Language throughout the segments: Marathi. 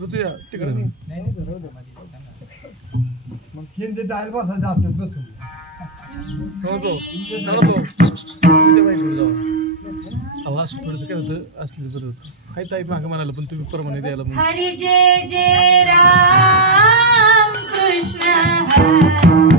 ऋतुजा तिकडे मग केंद्र जायला बसा जास्त बसून आवाज थोडंसं काय होतं असलं बरं होतं काही ताई मागं म्हणाला पण तुम्ही प्रमाणे द्यायला हरी जय जय राम कृष्ण हरी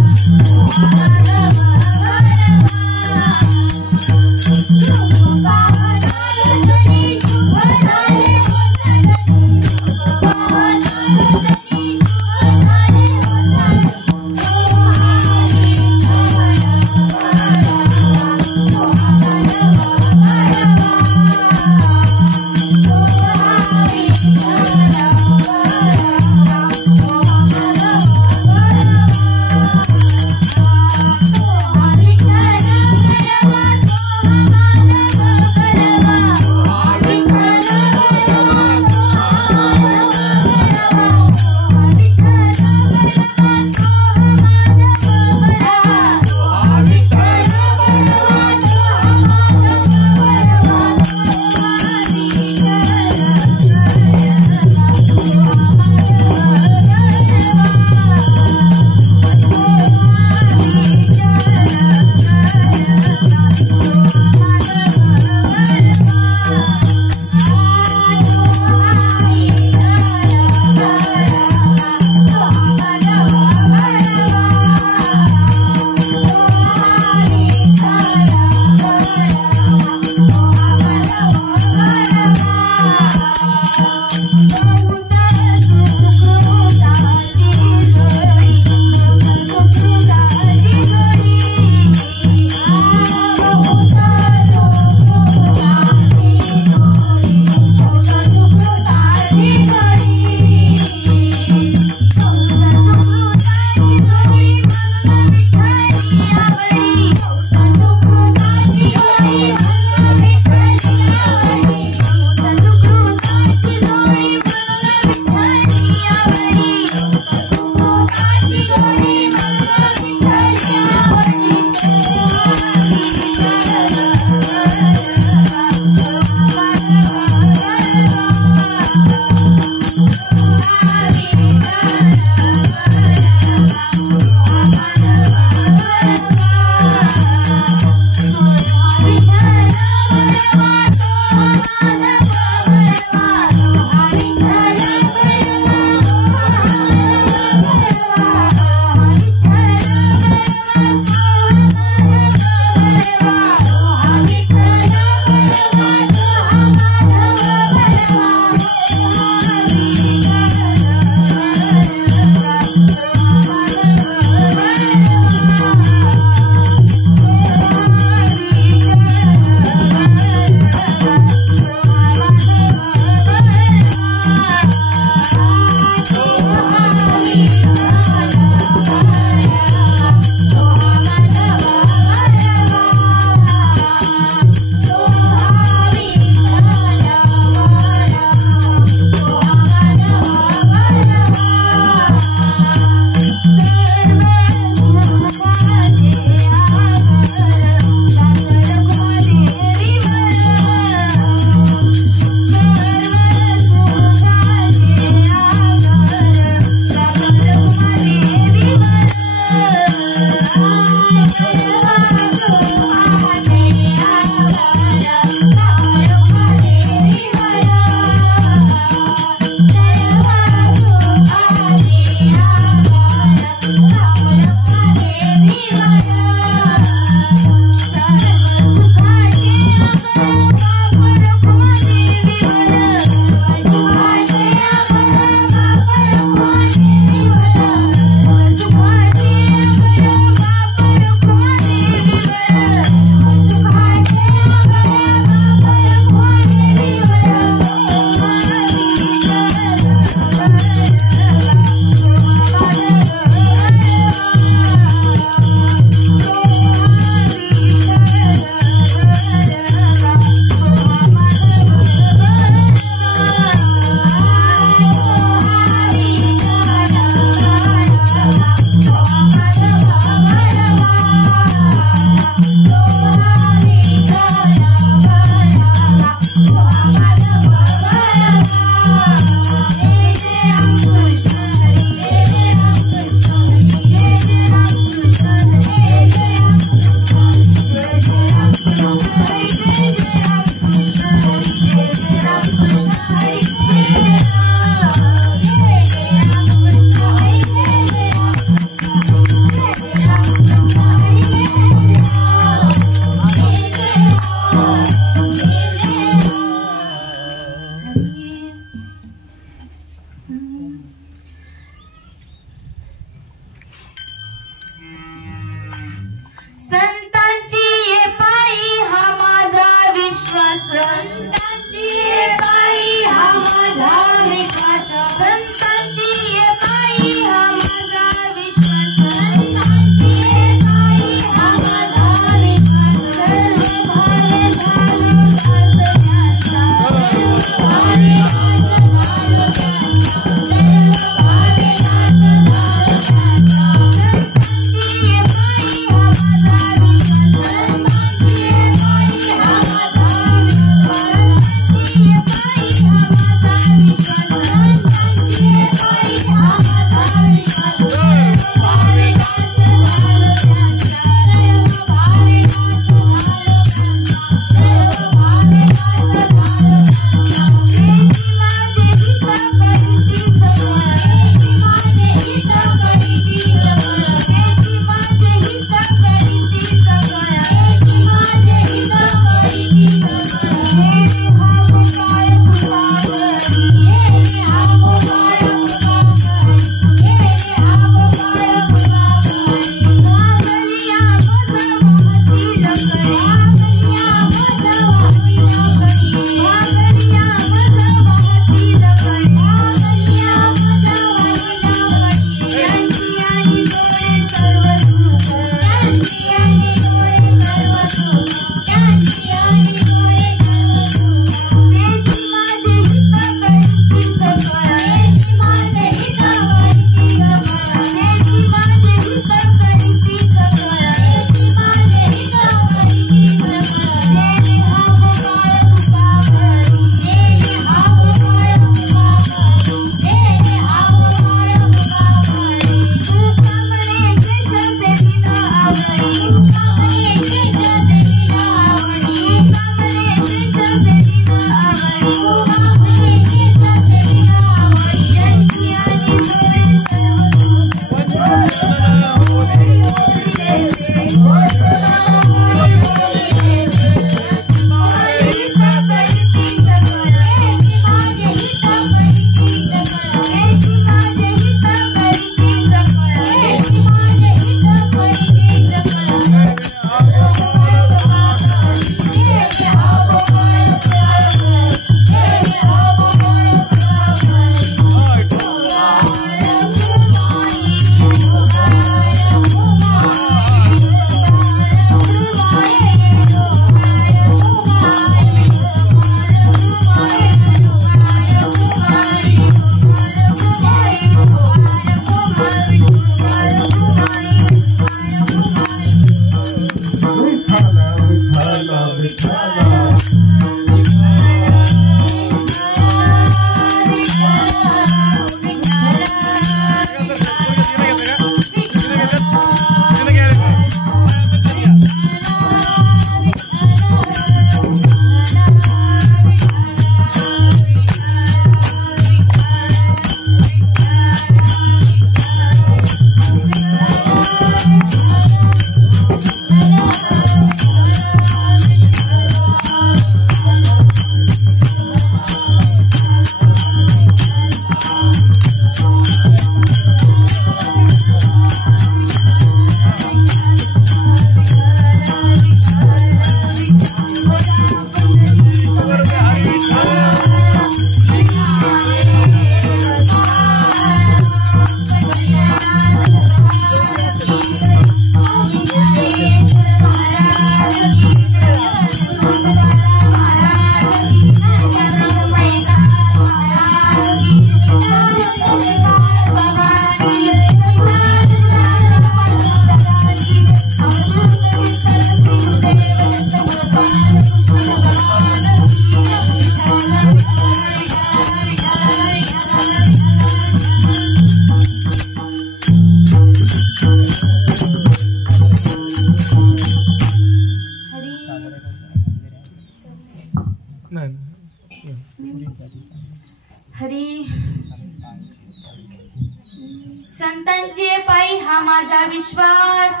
माझा विश्वास,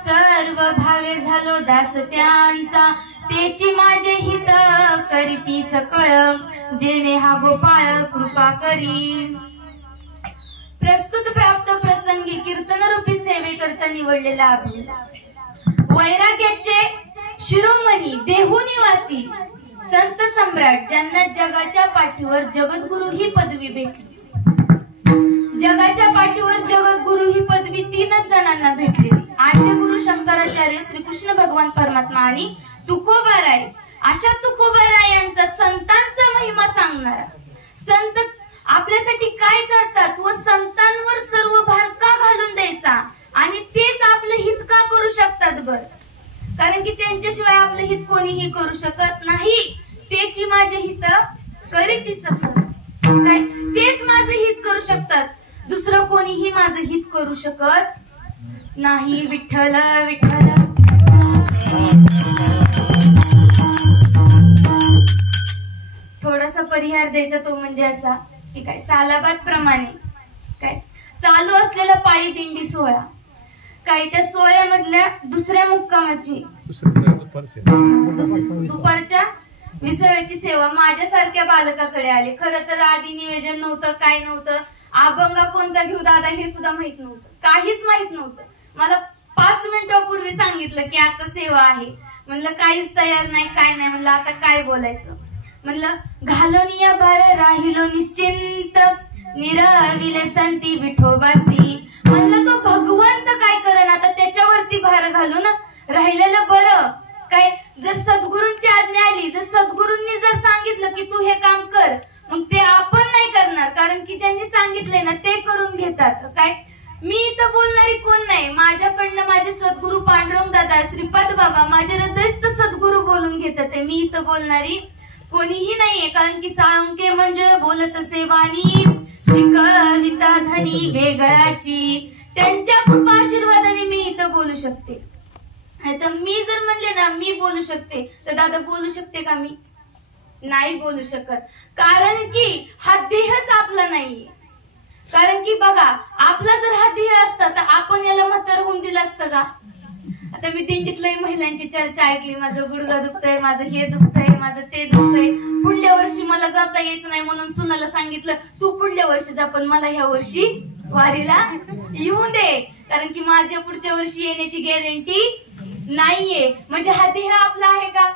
सर्व भावे झालो दास त्यांचा, तेची माझे हित करीती सकळ, जेणे हा गोपाळ कृपा करी. प्रस्तुत प्राप्त प्रसंगी कीर्तन रूपी सेवेकरता निवडलेला अभंग. वैराग्याचे शिरोमणी देहू निवासी संत सम्राट ज्यांना जगाच्या पाठीवर जगद्गुरु ही पदवी भेटली. जगाच्या पाठीवर जगद्गुरु ही पदवी 3च जणांना भेटलेली. आद्य गुरु शंकराचार्य, श्रीकृष्ण भगवान परमात्मा आणि तुकोबाराय. अशा तुकोबारायांचा संतांचा महिमा सांगणारा. संत आपल्यासाठी काय करतात व संतांवर सर्व भार का घालून द्यायचा आणि तेच आपलं हित का करू शकतात बर. कारण की त्यांच्याशिवाय आपलं हित कोणीही करू शकत नाही. तेची माझे हित करीती सकळ, काय तेच माझं हित करू शकतात, दुसरं कोणीही माझं हित करू शकत नाही. विठ्ठल विठ्ठल. थोडासा परिहार द्यायचा तो म्हणजे असा की काय सालाबाद प्रमाणे काय चालू असलेला पायी दिंडी सोहळा, काय त्या सोहळ्यामधल्या दुसऱ्या मुक्कामाची दुपारच्या विसाव्याची सेवा माझ्यासारख्या बालकाकडे आले. खरं तर आधी नियोजन नव्हतं, काय नव्हतं, अभंग कोणता घेऊ दादा हे सुद्धा माहित नव्हतं, काहीच माहित नव्हतं. मला 5 मिनिटापूर्वी सांगितलं की आता सेवा आहे. म्हणलं काहीच तयार नाही, काय नाही. म्हणलं आता काय बोलायचं. म्हणलं घालोनिया भार राहिलो निश्चिंत, निरविले संती विठोबासी. म्हणलं तो भगवंत काय करन, आता त्याच्यावरती भार घालून राहिलेलं बरं. काय जर सद्गुरूंची आज्ञा आली, जर सद्गुरूंनी जर सांगितलं की तू हे काम कर, मग ते आपण नाही करणार, कारण की त्यांनी सांगितलंय ना ते करून घेतात. काय मी इथं बोलणारी कोण नाही, माझ्याकडनं माझे सद्गुरू पांडुरंग दादा, श्रीपाद बाबा, माझे हृदयस्थ सद्गुरू बोलून घेतात. मी इथं बोलणारी कोणीही नाहीये, कारण की सांके म्हणजे बोलत सेवानी, शिकविता धनी वेगळाची. त्यांच्या कृपा आशीर्वादाने मी इथं बोलू शकते. तर मी जर म्हणले ना मी बोलू शकते, तर दादा बोलू शकते का? मी नाही बोलू शकत, कारण की हा देहच आपला नाहीये. कारण की बघा, आपला जर हा देह असता तर आपण याला म्हातार होऊन दिलं असतं का? आता मी दिंडीतल्या महिलांची चर्चा ऐकली, माझं गुडघा दुखतंय, माझं हे दुखतंय, माझं ते दुखतंय, पुढल्या वर्षी मला जाता यायचं नाही म्हणून सुनाला सांगितलं तू पुढल्या वर्षी जा, पण मला ह्या वर्षी वारीला येऊ दे, कारण की माझ्या पुढच्या वर्षी येण्याची गॅरंटी नाहीये. म्हणजे हा देह आपला आहे का?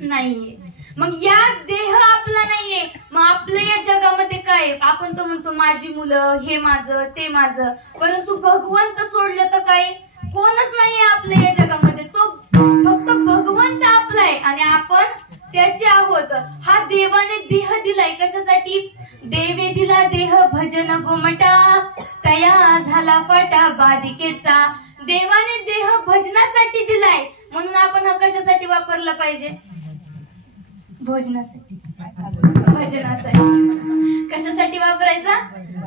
नाहीये. मग या देह आपला नाहीये, मग आपलं या जगामध्ये काय? आपण तर म्हणतो माझी मुलं, हे माझं, ते माझं, परंतु भगवंत सोडलं तर काय कोणच नाहीये आपल्या या जगामध्ये. तो फक्त भगवंत आपला आहे आणि आपण त्याचे आहोत. हा देवाने देह दिलाय कशासाठी? देवे दिला देह भजन गोमटा, तया झाला फाटा बाधिकेचा. देवाने देह भजनासाठी दिलाय, म्हणून आपण हा कशासाठी वापरला पाहिजे? भोजनासाठी, भजनासाठी. कशासाठी वापरायचा?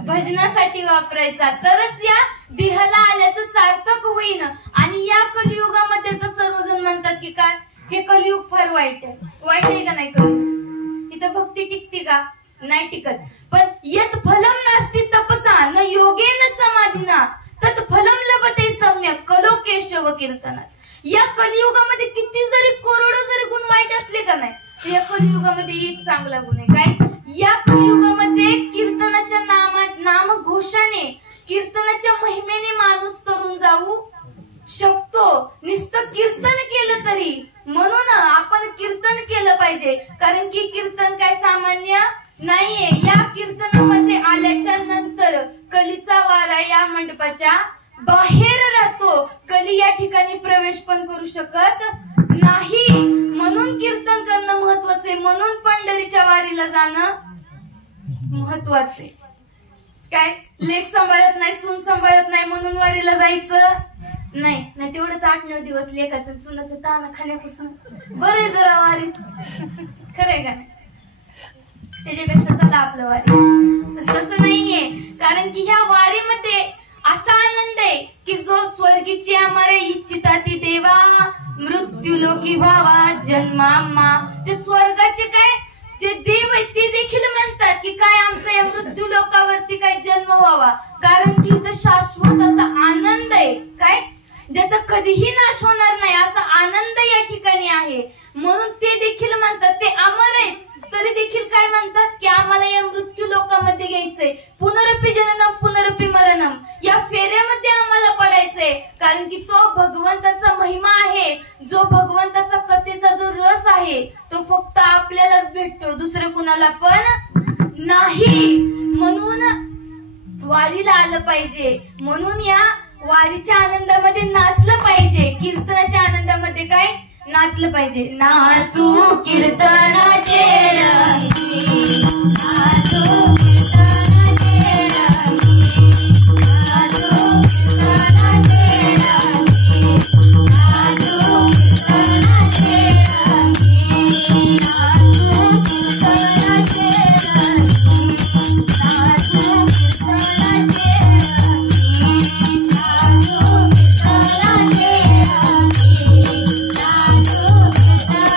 भजनासाठी वापरायचा, तरच या देहाला आल्याचं सार्थक होईल. आणि या कलियुगामध्ये तर सर्वजण म्हणतात की काय हे कलियुग फार वाईट आहे. वाईट आहे का नाही कलियुग? इथं भक्ती टिकते का? नाही टिकत. पण यत फलम नास्ति तपसा न योगेन समाधिना तत् फलम लभते सम्यक कलो केशव कीर्तनात. या कलियुगामध्ये किती जरी करोडो जरी गुण वाईट असले का नाही, तर या कलियुगामध्ये एक चांगला गुण आहे. काय? या कलियुगामध्ये कीर्तनाच्या नाम घोषाने, कीर्तनाच्या महिमेने माणूस तरुण जाऊ शकतो. नुसतं कीर्तन केलं तरी. म्हणून आपण कीर्तन केलं पाहिजे, कारण की कीर्तन काय सामान्य नाहीये. या कीर्तनामध्ये आल्याच्या नंतर कलीचा वारा या मंडपाच्या बाहेर राहतो. कली या ठिकाणी प्रवेश पण करू शकत नाही. म्हणून कीर्तन करणं महत्वाचे, म्हणून पंढरीच्या वारीला जाणं महत्वाचे. काय लेख सांभाळत नाही, सून सांभाळत नाही म्हणून वारीला जायचं नाही. नाही तेवढंच 8-9 दिवस लेखाचं सुनाचं ताण खाण्यापासून बरे जरा वारीत. खरंय का? त्याच्यापेक्षा चला आपलं वारी. पण तसं नाहीये, कारण की ह्या वारीमध्ये असा आनंद आहे की जो स्वर्गीची आमारे इच्छिता ती देवा, मृत्यू लोकी व्हावा जन्माम्मा. ते स्वर्गाचे काय ते देव आहेत ते देखील म्हणतात की काय आमचा या मृत्यू लोकावरती काय जन्म व्हावा, कारण की इथं शाश्वत असा कारण की तो भगवंताचा महिमा आहे, जो भगवंताचा कथेचा जो रस आहे तो फक्त आपल्यालाच भेटतो, दुसरं कुणाला पण नाही. म्हणून वारीला आलं पाहिजे, म्हणून या वारीच्या आनंदामध्ये नाचलं पाहिजे, कीर्तनाच्या आनंदामध्ये काय नाचलं पाहिजे. नाचू कीर्तनाचे रंगी, नाचू कीर्तनाचे रंगी, नाचू कीर्तनाचे रंगी, नाचू कीर्तनाचे रंगी, नाचू कीर्तनाचे रंगी, नाचू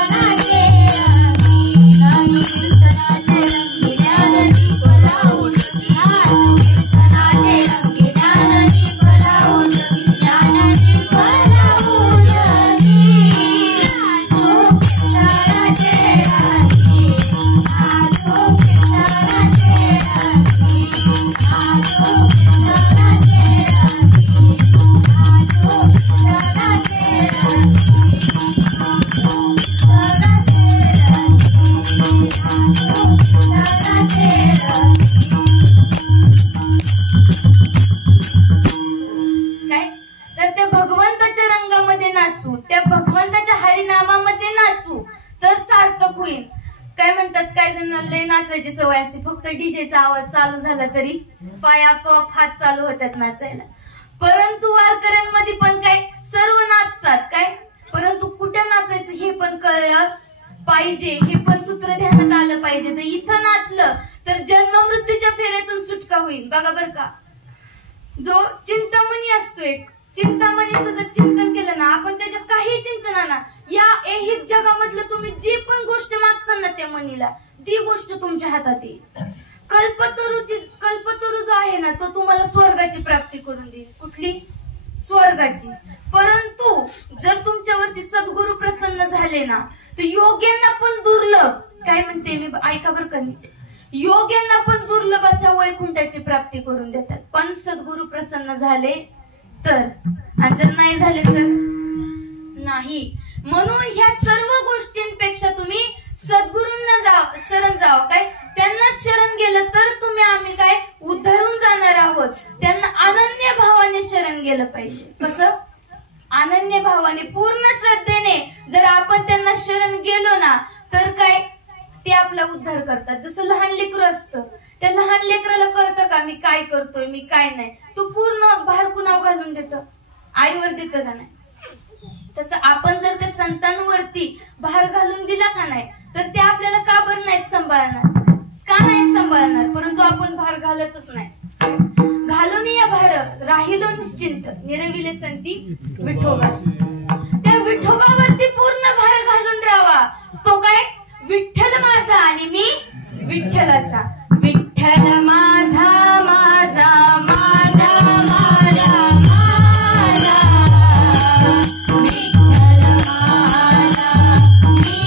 कीर्तनाचे रंगी, नाचू कीर्तनाचे नाचायची सवय असते, फक्त डीजेचा आवाज चालू झाला तरी पाय आपोआप हात चालू होतात नाचायला. परंतु वारकऱ्यांमध्ये पण काय सर्व नाचतात काय, परंतु कुठे नाचायचं हे पण कळलं पाहिजे, हे पण सूत्र ध्यानात आलं पाहिजे. तर इथं नाचलं तर जन्म मृत्यूच्या फेऱ्यातून सुटका होईल. बघा बर का, जो चिंतामणी असतो, एक चिंतामणीचं जर चिंतन केलं ना आपण, त्याच्या काही चिंतनाना या ऐहिक जगामधलं तुम्ही जी पण गोष्ट मागता ना त्या मनीला, ती गोष्ट तुमच्या हातात येईल. कल्पतरू जो आहे ना तो तुम्हाला स्वर्गाची प्राप्ती करून देईल. कुठली? स्वर्गाची. परंतु जर तुमच्यावरती सद्गुरु प्रसन्न झाले ना तर योग्यांना पण दुर्लभ, काय म्हणते मी ऐका बरं का, योग्यांना पण दुर्लभ अशा वैकुंठाची प्राप्ती करून देतात. पण सद्गुरु प्रसन्न झाले तर, आणि जर नाही झाले तर नाही. म्हणून ह्या सर्व गोष्टींपेक्षा तुम्ही सद्गुरूंना शरण जावं, काय त्यांनाच शरण गेलं तर तुम्ही आम्ही काय उद्धारून जाणार आहोत. त्यांना अनन्य भावाने शरण गेलं पाहिजे. कसं? अनन्य भावाने, पूर्ण श्रद्धेने जर आपण त्यांना शरण गेलो ना तर काय ते आपला उद्धार करतात. जसं लहान लेकरू असतं, त्या लहान लेकराला कळतं का मी काय करतोय मी काय नाही, तो पूर्ण भार कुणावर घालून देतं? आईवर देतं का नाही? तसं आपण जर त्या संतांवरती भार घालून दिला का नाही तर ते आपल्याला का बरं नाहीत सांभाळणार, का नाहीत सांभाळणार? परंतु आपण भार घालतच नाही. घालून या भार राहिलो निश्चिंत, निरविले संती विठोबा. त्या विठोबावरती पूर्ण भार घालून राहावा. तो काय? विठ्ठल माझा आणि मी विठ्ठलाचा. विठ्ठल माझा माझा माझा माझा माझा, विठ्ठल माझा मी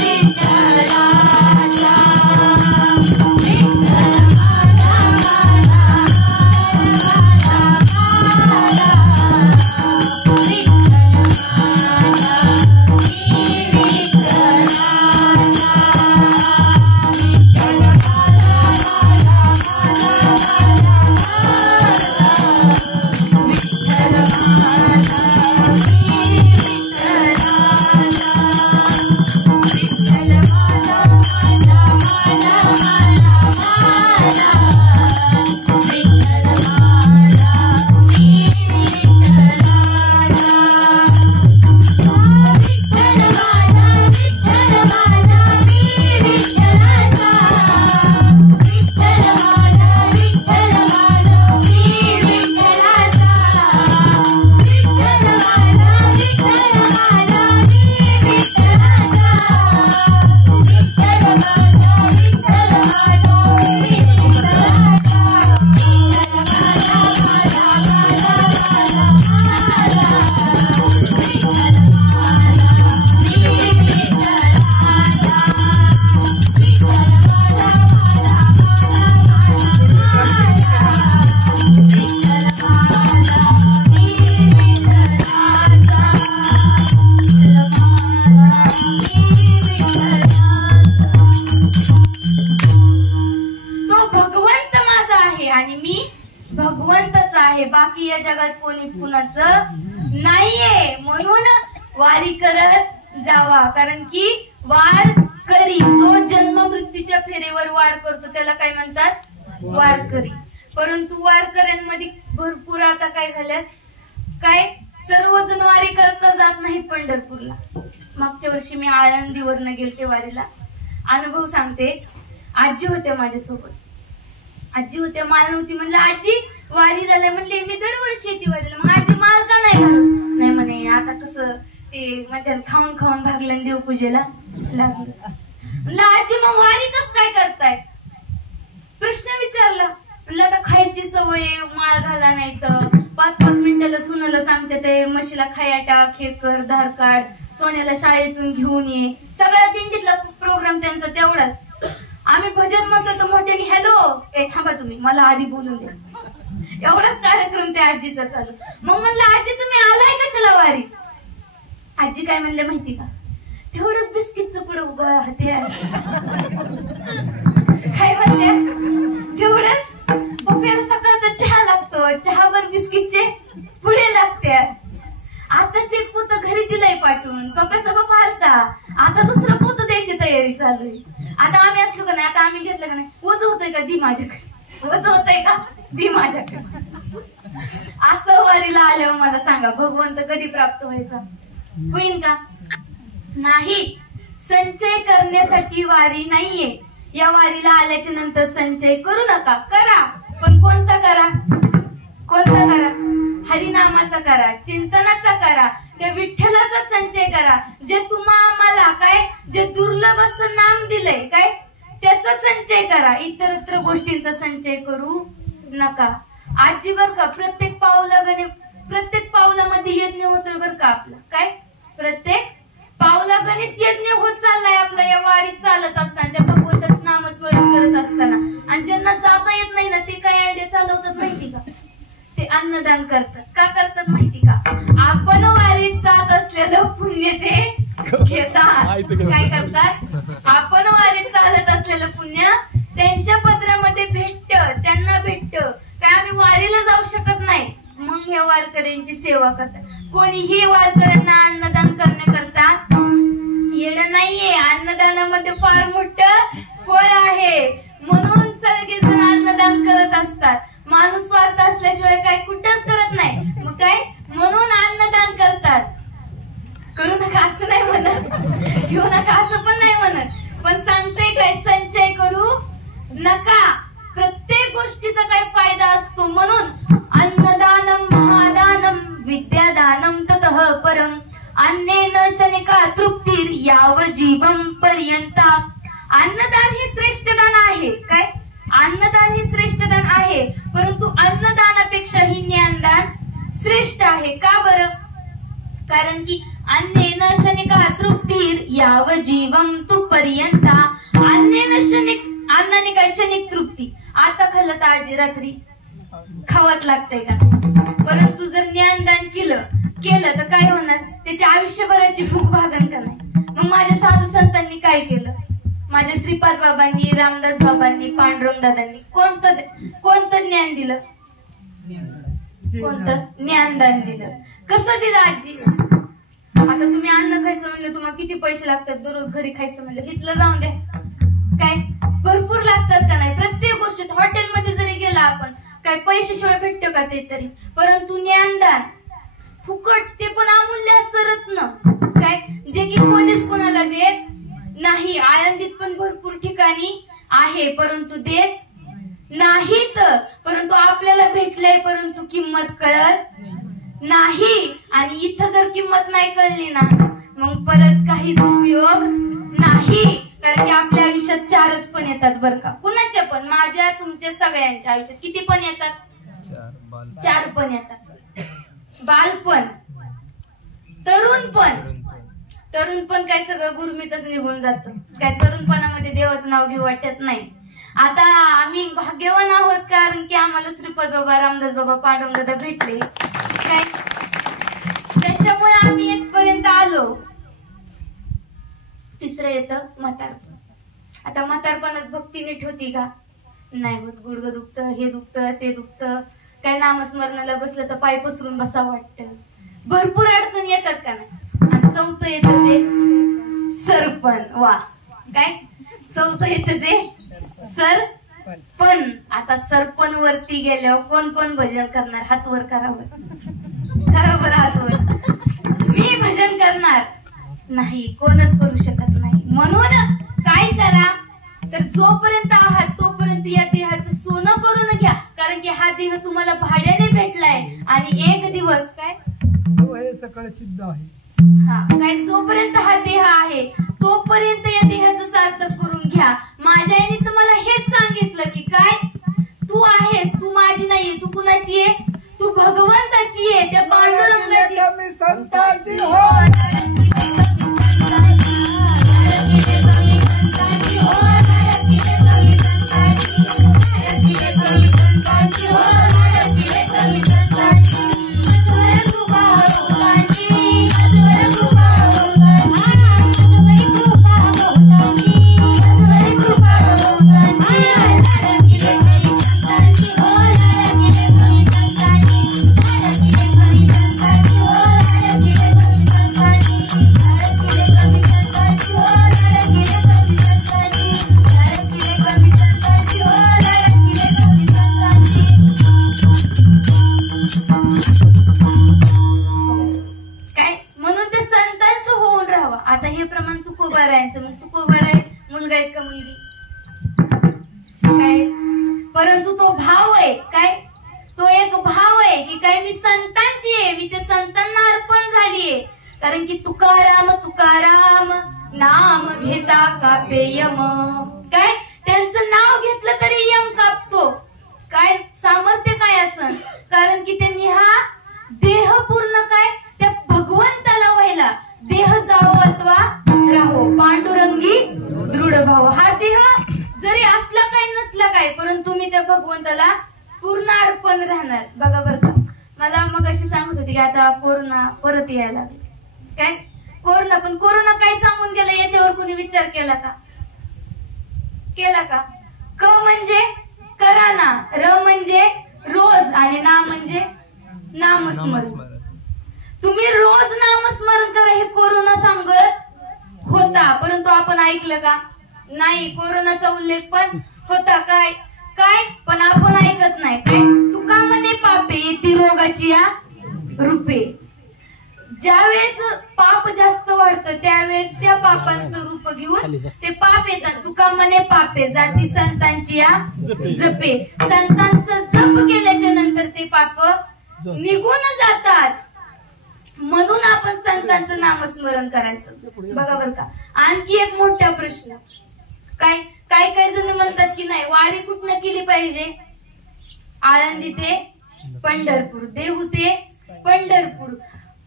विठ्ठलाचा, विठ्ठल माझा माझा माझा माझा, विठ्ठल कुणाचं नाहीये. म्हणून वारी करत जावा, कारण की वारकरी जो जन्म मृत्यूच्या फेरीवर वार करतो त्याला काय म्हणतात, वारकरी. परंतु वारकऱ्यांमध्ये भरपूर आता काय झाल्यात, काय सर्वजण वारी करत जात नाहीत पंढरपूरला. मागच्या वर्षी मी आळंदीवरनं गेलते वारीला. अनुभव सांगते. आजी होत्या माझ्यासोबत, आजी होत्या, माल नव्हती. म्हणलं आजी वारी झाल्या, म्हणले मी दरवर्षी येते वारीला. मग आजी माल का नाही घालत? नाही म्हणे आता कसं ते म्हणजे खाऊन खाऊन भागलं देवपूजेला लागलं. म्हणलं आजी मग वारी कस काय करताय? प्रश्न विचारला. म्हणलं आता खायची सवय, माळ घाला नाही तर 5-5 मिनिटाला सुनाला सांगते ते म्हशीला खाया टाक, हे कर, धार काढ, सोन्याला शाळेतून घेऊन ये. सगळ्या दिंडीतला प्रोग्राम त्यांचा तेवढाच. आम्ही भजन म्हणतो तर मोठ्याने हॅलो, ए थांबा तुम्ही, मला आधी बोलून द्या. एवढाच कार्यक्रम त्या आजीचा चालू. मग म्हणलं आजी तुम्ही आलाय कशाला वारी? आजी काय म्हणले माहिती का, तेवढंच बिस्किटचं पुढे उभं होते. काय म्हणल्या, तेवढंच पप्प्याला सकाळचा चहा लागतो, चहावर बिस्किटचे पुढे लागते. आताच एक पोत घरी दिलंय पाठवून, पप्प्याचा बाप्पा आलता, आता दुसरं पोत द्यायची तयारी चालू आहे. आता आम्ही असलो का नाही, आता आम्ही घेतलं का नाही, वज होतंय का दी माझ्याकडे, वज होतंय का दी माझ्याकडे. असं वारीला आल्यावर मला सांगा, भगवंत कधी प्राप्त व्हायचा? होईन का? नाही. संचय करण्यासाठी वारी नाहीये. या वारीला आल्याच्या नंतर संचय करू नका, करा, पण कोणता करा, कोणता करा? हरिनामाचा करा, चिंतनाचा करा, त्या विठ्ठलाचा संचय करा. जे तुम्हा आम्हाला काय, जे दुर्लभ असं नाम दिलंय काय, त्याचा संचय करा. इतरत्र गोष्टींचा संचय करू नका. आजी बर का प्रत्येक पावलामध्ये यज्ञ होतोय बर का आपला, काय प्रत्येक पावलागणित यज्ञ होत चाललाय आपला या वारीत चालत असताना, त्या भगवंताचं नामस्मरण करत असताना. आणि ज्यांना जाता येत नाही ना ते काय आयडिया चालवतात माहिती का, ते अन्नदान करतात. का करतात माहिती का, आपण वारीत जात असलेलं पुण्य ते घेतात. काय करतात, आपण वारीत चालत असलेलं पुण्य त्यांच्या पदरामध्ये भेटत, त्यांना भेटत. काय आम्ही वारीला जाऊ शकत नाही, मग हे वारकऱ्यांची सेवा करतात. कोणीही वारकऱ्यांना अन्नदान करण्याकरता येणं नाहीये. अन्नदानामध्ये फार मोठं फळ आहे, म्हणून सगळेजण अन्नदान करत असतात. माणूस स्वार्थ असल्याशिवाय काय कुठंच करत नाही. मग काय, म्हणून अन्नदान करतात. करू नका असं नाही म्हणत, घेऊ नका असं पण नाही म्हणत, पण सांगते काय, संचय करू नका. प्रत्येक गोष्टीचा काय फायदा असतो. म्हणून अन्नदानम महादानम विद्यादानम ततः परम अन्नेन शनिका तृप्तीर याव जीवम पर्यंता. अन्नदान हे श्रेष्ठ दान आहे. काय, अन्नदान हे श्रेष्ठ दान आहे, परंतु अन्नदानापेक्षाही ज्ञानदान श्रेष्ठ आहे. का बरं? कारण की अन्नेन शनिका तृप्तीर याव जीवम तू पर्यंता. अन्नाने काय क्षणिक तृप्ती. आता खाल्लं तर आजी रात्री खावाच लागतंय का, परंतु जर ज्ञानदान केलं तर काय होणार, त्याच्या आयुष्यभराची भूक भागन का नाही. मग माझ्या साधू संतांनी काय केलं, माझ्या श्रीपाद बाबांनी, रामदास बाबांनी, पांडुरंग दादांनी कोणतं ज्ञान दिलं, कोणतं ज्ञानदान दिलं. कसं दिलं आजी? आता तुम्ही अन्न खायचं म्हणलं तुम्हाला किती पैसे लागतात, दररोज घरी खायचं म्हणलं इथलं जाऊन द्या, काय भरपूर लागतात का नाही. प्रत्येक गोष्टीत हॉटेलमध्ये जरी गेला आपण, काय पैशाशिवाय भेटतो का ते तरी. परंतु ज्ञानदान फुकट, ते पण अमूल्य असं रत्न, काय जे की कोणीच कोणाला देत नाही. आळंदीत पण भरपूर ठिकाणी आहे, परंतु देत नाहीत. परंतु आपल्याला भेटलंय, परंतु किंमत कळत नाही. आणि इथं जर किंमत नाही कळली ना, मग परत काहीच उपयोग नाही. कारण की आपल्या आयुष्यात 4च पण येतात बरं का, कुणाच्या पण, माझ्या तुमच्या सगळ्यांच्या आयुष्यात किती पण येतात, 4 पण येतात. बालपण, तरुण पण काय सगळं गुरमीतच निघून जात. काय तरुणपणामध्ये देवाचं नाव घेऊ वाटत नाही. आता आम्ही भाग्यवान आहोत, कारण की आम्हाला श्रीपाद बाबा, रामदास बाबा, पांडुरंग दादा भेटले, काय त्याच्यामुळे आम्ही इथपर्यंत आलो. तिसरं येतं म्हातारपण. आता म्हातारपणात भक्ती नीट होती का? नाही होत. गुडघं दुखतं, हे दुखतं, ते दुखतं, काय नामस्मरणाला बसलं तर पाय पसरून बसा वाटतं. भरपूर अडचण येतात का नाही. आणि चौथं येतं ते सरपण. वा, काय चौथं येतं ते सरपण. आता सरपण वरती गेल्यावर कोण कोण भजन करणार? हात वर करावं. बरोबर, हात वर. मी भजन करणार नाही, कोणच करू शकत नाही. म्हणून काय करा तर जोपर्यंत आहात तोपर्यंत या देहाचं सोनं करून घ्या. कारण की हा देह तुम्हाला भाड्याने भेटलाय आणि एक दिवस काय सकाळ सिद्ध आहे. हा, काय जोपर्यंत हा देह आहे तोपर्यंत या देहाचं सार्थक करून घ्या. माझ्या आईने तर मला हेच सांगितलं की काय तू आहेस, तू माझी नाहीये. तू कुणाची आहे? तू भगवंताची आहे, त्या पांडुरंगाची. मी संतांची हो. परंतु तो भाव आहे काय, तो एक भाव आहे की काय मी संतांची आहे, मी ते संतांना अर्पण झालीये. कारण की तुकाराम तुकाराम नाम घेता कापे यम. काय त्यांचं नाव घेतलं तरी यम कापतो. काय सामर्थ्य काय असन? कारण की त्यांनी हा देह पूर्ण काय त्या भगवंताला व्हायला. देह जावो अथवा राहो पांडुरंगी दृढ भाव. हा देह जरी असला काय नसला काय परंतु मी त्या भगवंताला पूर्ण अर्पण राहणार. बघा बरं का, मला मग अशी सांगत होती की आता कोरोना परत यायला लागले. काय कोरोना, पण कोरोना काय सांगून गेला याच्यावर कोणी विचार केला का? केला का? क म्हणजे करा ना, र म्हणजे रोज आणि ना म्हणजे नामस्मरण. तुम्ही रोज नामस्मरण करा हे कोरोना सांगत होता, परंतु आपण ऐकलं का? नाही. कोरोनाचा उल्लेख पण होता काय काय पण आपण ऐकत नाही. काय तुकामध्ये पापे येती रोगाची या रूपे. ज्यावेळेस पाप जास्त वाढतं त्यावेळेस त्या पापांचं रूप घेऊन ते पाप येतात. तुकामध्ये पापे जाती संतांची या जपे. संतांचं जप केल्याच्या नंतर ते पाप निघून जातात. म्हणून आपण संतांचं नामस्मरण करायचं. बघा बरं का, आणखी एक मोठा प्रश्न. काय काय काय जण म्हणतात की नाही वारी कुठनं केली पाहिजे? आळंदी ते पंढरपूर, देहू ते पंढरपूर.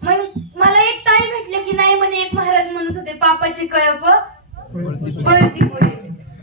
मग मला एक ताई भेटले की नाही म्हणे एक महाराज म्हणत होते पापाची कळप पळती पुढे.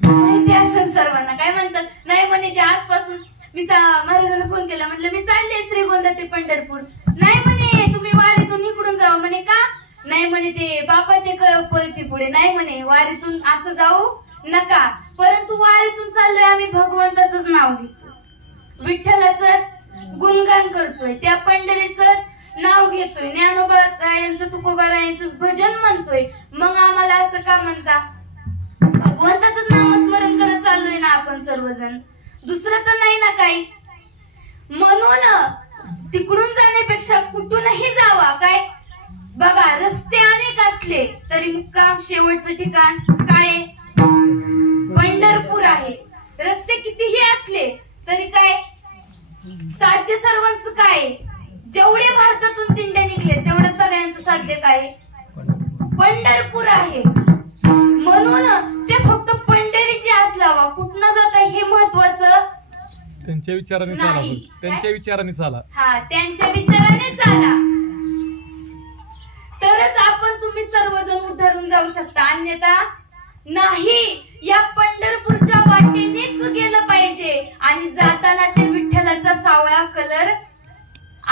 माहिती असेल सर्वांना. काय म्हणतात? नाही म्हणे जे आजपासून मी महाराजांना फोन केला, म्हटलं मी चालले श्रीगोंदा ते पंढरपूर. नाही म्हणे तुम्ही वारीतून इकडून जाऊ. म्हणे का? नाही म्हणे ते बापाचे कळप पळती पुढे. नाही म्हणे वारीतून असं जाऊ नका, परंतु वारीतून चाललोय आम्ही भगवंताचंच नाव घेतोय, विठ्ठलाचंच गुणगान करतोय, त्या पंढरीचंच नाव घेतोय, ज्ञानोबारायांचं तुकोबारायांचं भजन म्हणतोय. मग आम्हाला असं का म्हणता? भगवंताचंच नामस्मरण करत चाललोय ना आपण सर्वजण, दुसरं तर नाही ना काही. म्हणून तिकडून जाण्यापेक्षा कुठूनही जावा. काय बघा, रस्ते अनेक असले तरी मुक्काम शेवटचं ठिकाण काय? पंढरपूर आहे. रस्ते कितीही असले तरी काय साध्य सर्वांचं काय? जेवढे भारतातून दिंड्या निघले तेवढं सगळ्यांचं साध्य काय? पंढरपूर आहे. म्हणून ते फक्त पंढरीचे असलावा, कुठनं जाता हे महत्वाचं त्यांच्या विचाराने चाला. त्यांच्या विचाराने चाला. हा, त्यांच्या विचाराने चाला तरच आपण तुम्ही सर्वजण उद्धारून जाऊ शकता. अन्यथा नाही. या पंढरपूरच्या वाटेनेच गेलं पाहिजे आणि जाताना ते विठ्ठलाचा सावळा कलर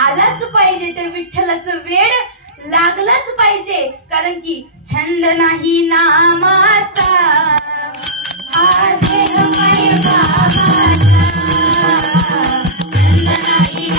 आलाच पाहिजे, ते विठ्ठलाचं वेड लागलंच पाहिजे. कारण की छंद नाही नामाचा छंद नाही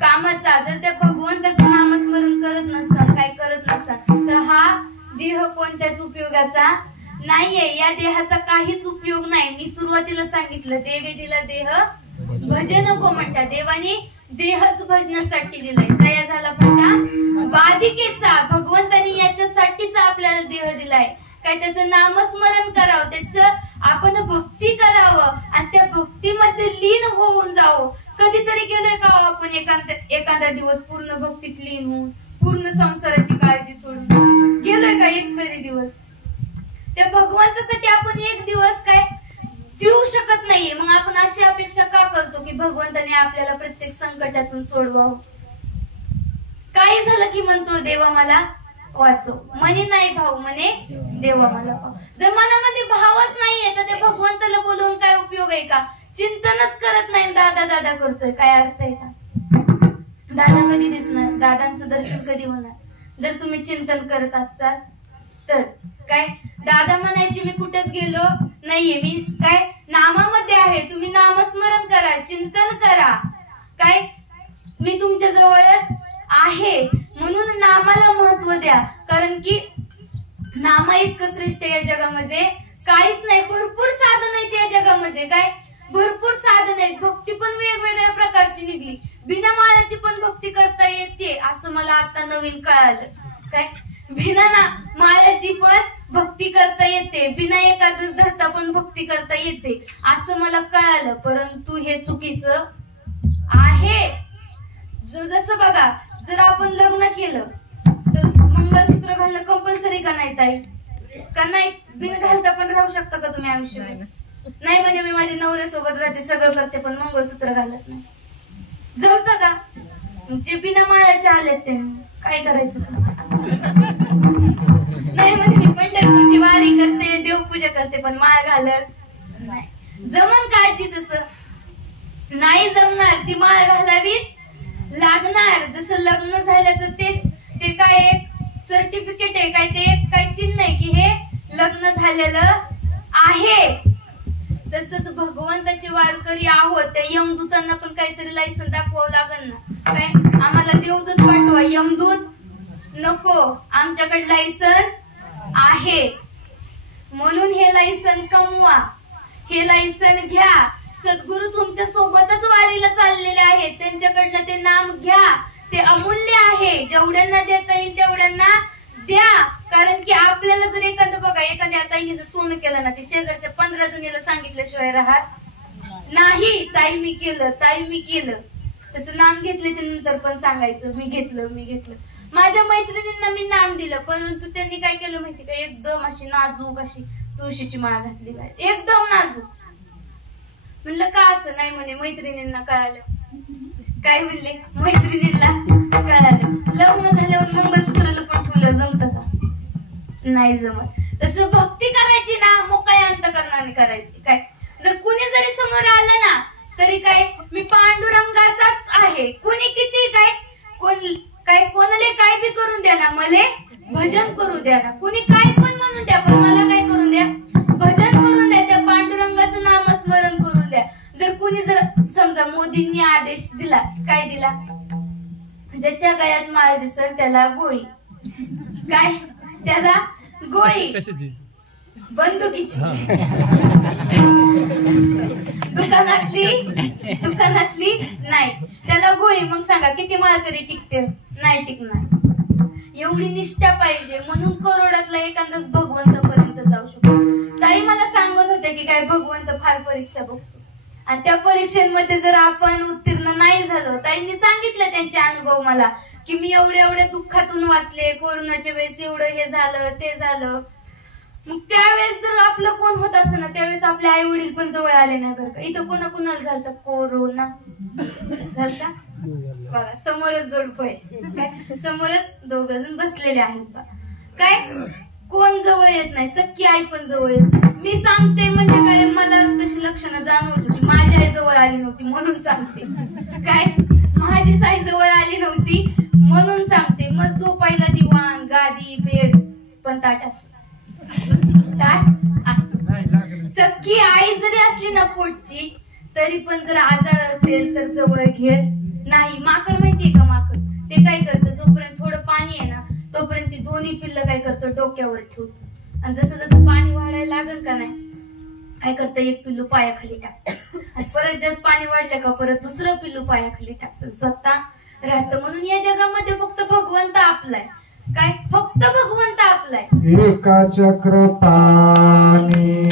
कामाचा जर त्या भगवंताचं नामस्मरण करत नसतात, काय करत नसतात, तर हा देह कोणत्याच उपयोगाचा नाहीये. या देहाचा काहीच उपयोग नाही. मी सुरुवातीला सांगितलं, देवे दिला देह भजन नको म्हणतात. देवाने देहच भजनासाठी दिलाय. तयार झाला म्हणता बाधिकेचा. भगवंतानी याच्यासाठीच आपल्याला देह दिलाय. काय त्याचं नामस्मरण करावं, त्याचं आपण भक्ती करावं आणि त्या भक्तीमध्ये लीन होऊन जावं. कधीतरी गेलोय का आपण एखादा दिवस पूर्ण भक्तीत लीन होऊन, पूर्ण संसाराची काळजी सोडून गेलोय का एक तरी दिवस? त्या भगवंतासाठी आपण एक दिवस काय देऊ शकत नाहीये. मग आपण अशी अपेक्षा का करतो की भगवंताने आपल्याला प्रत्येक संकटातून सोडवावं? काही झालं की म्हणतो देवा मला वाचव. म्हणे नाही भाऊ, म्हणे देवा मला पाव. जर मनामध्ये भावच नाहीये तर ते भगवंताला बोलवून काय उपयोग आहे का? चिंतनच करत नाही, दादा दादा करतोय, काय अर्थ आहे का? दादा कधी दिसणार? दादांचं दर्शन कधी होणार? जर तुम्ही चिंतन करत असाल तर. काय दादा म्हणायची मी कुठेच गेलो नाहीये, मी काय नामामध्ये आहे. तुम्ही नामस्मरण करा, चिंतन करा. काय मी तुमच्या जवळच आहे म्हणून नामाला महत्व द्या. कारण की नामा इतकं श्रेष्ठ या जगामध्ये काहीच नाही. भरपूर साधन आहेत या जगामध्ये. काय भरपूर साधन आहेत. भक्ती पण वेगवेगळ्या प्रकारची निघली. बिना माळाची पण भक्ती करता येते असं मला आता नवीन कळालं. काय बिना माळाची पण भक्ती करता येते, बिना एकादश धरता पण भक्ती करता येते असं मला कळालं. परंतु हे चुकीचं आहे. जसं बघा, जर आपण लग्न केलं तर मंगळसूत्र घालणं कंपल्सरी का नाही ताई? का नाही? बिन घालता पण राहू शकता का तुम्ही आयुष्यात? नाही म्हणजे मी माझ्या नवऱ्यासोबत राहते, सगळं करते, पण मंगळसूत्र घालत नाही. जमतं का? जे बिना माळाचे आलेत त्यांनी काय करायचं? नाही म्हणजे मी पंढरपूरची वारी करते, देवपूजा करते, पण माळ घालत नाही. जमन काळजी तसं नाही जमणार. ती माळ घालावीच लागणार. जसं लग्न झाल्याचं ते काय एक सर्टिफिकेट आहे, काय ते एक काय चिन्ह आहे की हे लग्न झालेलं आहे. तसंच भगवंताचे वारकरी आहोत, त्या यमदूतांना पण काहीतरी लायसन दाखवावं लागेल ना. काय आम्हाला देवदूत पाठवा, यमदूत नको, आमच्याकडे लायसन आहे. म्हणून हे लायसन कमवा, हे लायसन घ्या. सद्गुरु तुमच्या सोबतच वारीला चाललेले आहेत, त्यांच्याकडनं ते नाम घ्या. ते अमूल्य आहे. जेवढ्यांना देता येईल तेवढ्यांना द्या. कारण की आपल्याला जर एखादं बघा, एखाद्या ताईने जर सोनं केलं ना, ते शेजारच्या 15 जणीला सांगितल्याशिवाय राहत नाही. ताई मी केलं, ताई मी केलं. तसं नाम घेतल्याच्या नंतर पण सांगायचं मी घेतलं, मी घेतलं. माझ्या मैत्रिणींना मी नाम दिलं, परंतु त्यांनी काय केलं माहिती का? एकदम अशी नाजूक अशी तुळशीची माळ घातली, एकदम नाजूक. म्हणलं का असं? नाही म्हणे मैत्रिणींना कळालं. काय म्हणले? मैत्रिणींना कळालं. लग्न झाल्यावर मंगळसूत्राला पण ठेवलं, जमतं का? नाही जमत. तसं भक्ती करायची ना मोकळ्या अंतकरणाने करायची. काय जर कुणी जरी समोर आलं ना तरी काय मी पांडुरंगाचाच आहे. कुणी किती काय कोणाला काय बी करून द्या ना, मले भजन करू द्या ना. कुणी काय पण म्हणून द्या, पण मला काय करून द्या? भजन करून द्या. त्या पांडुरंगाचं नामस्मरण करून द्या. जर कुणी जर समजा मोदींनी आदेश दिला, काय दिला? ज्याच्या गळ्यात माळ दिसल त्याला गोळी. काय त्याला गोळी? कशाची? बंदुकीची. दुकानातली नाही, त्याला गोळी. मग सांगा किती माळकरी टिकते? नाही टिकणार. एवढी निष्ठा पाहिजे. म्हणून करोडातला एखादाच भगवंतापर्यंत जाऊ शकतो. ताई मला सांगत होते की काय भगवंत फार परीक्षा बघतो आणि त्या परीक्षेमध्ये जर आपण उत्तीर्ण नाही झालो, ताईंनी सांगितलं त्यांचे अनुभव मला की मी एवढ्या दुःखातून वाचले, कोरोनाच्या वेळेस एवढं हे झालं ते झालं. मग त्यावेळेस जर आपलं कोण होत असं ना, त्यावेळेस आपले आई वडील पण जवळ आले नाही बरं का. इथं कोणाला झालं? कोरोना झालता बघा, समोरच जोडपं आहे. काय समोरच दोघं बसलेले आहेत. काय कोण जवळ येत नाही, सख्खी आई पण जवळ येत नाही. मी सांगते म्हणजे काय, मला तशी लक्षणं जाणवत होती. माझी आई जवळ आली नव्हती म्हणून सांगते. काय माझीच आई जवळ आली नव्हती म्हणून सांगते. मग झोपायला दिवाण, गादी, बेड पण ताट असत. सख्खी आई जरी असली ना पोटची, तरी पण जर आजार असेल तर जवळ घेत नाही, माकड माहितीये का? माकड ते काय करतं, जोपर्यंत थोडं पाणी आहे ना तोपर्यंत ती दोन्ही पिल्लं काय करतं, डोक्यावर ठेवतं. आणि जसं जसं पाणी वाढायला लागेल का नाही, काय करतं, एक पिल्लू पायाखाली टाकतं. आणि परत जास्त पाणी वाढलं का परत दुसरं पिल्लू पायाखाली टाकतं, स्वतः राहतं. म्हणून या जगामध्ये फक्त भगवंत आपलाय. काय? फक्त भगवंत आपलाय. एका चक्र पाणी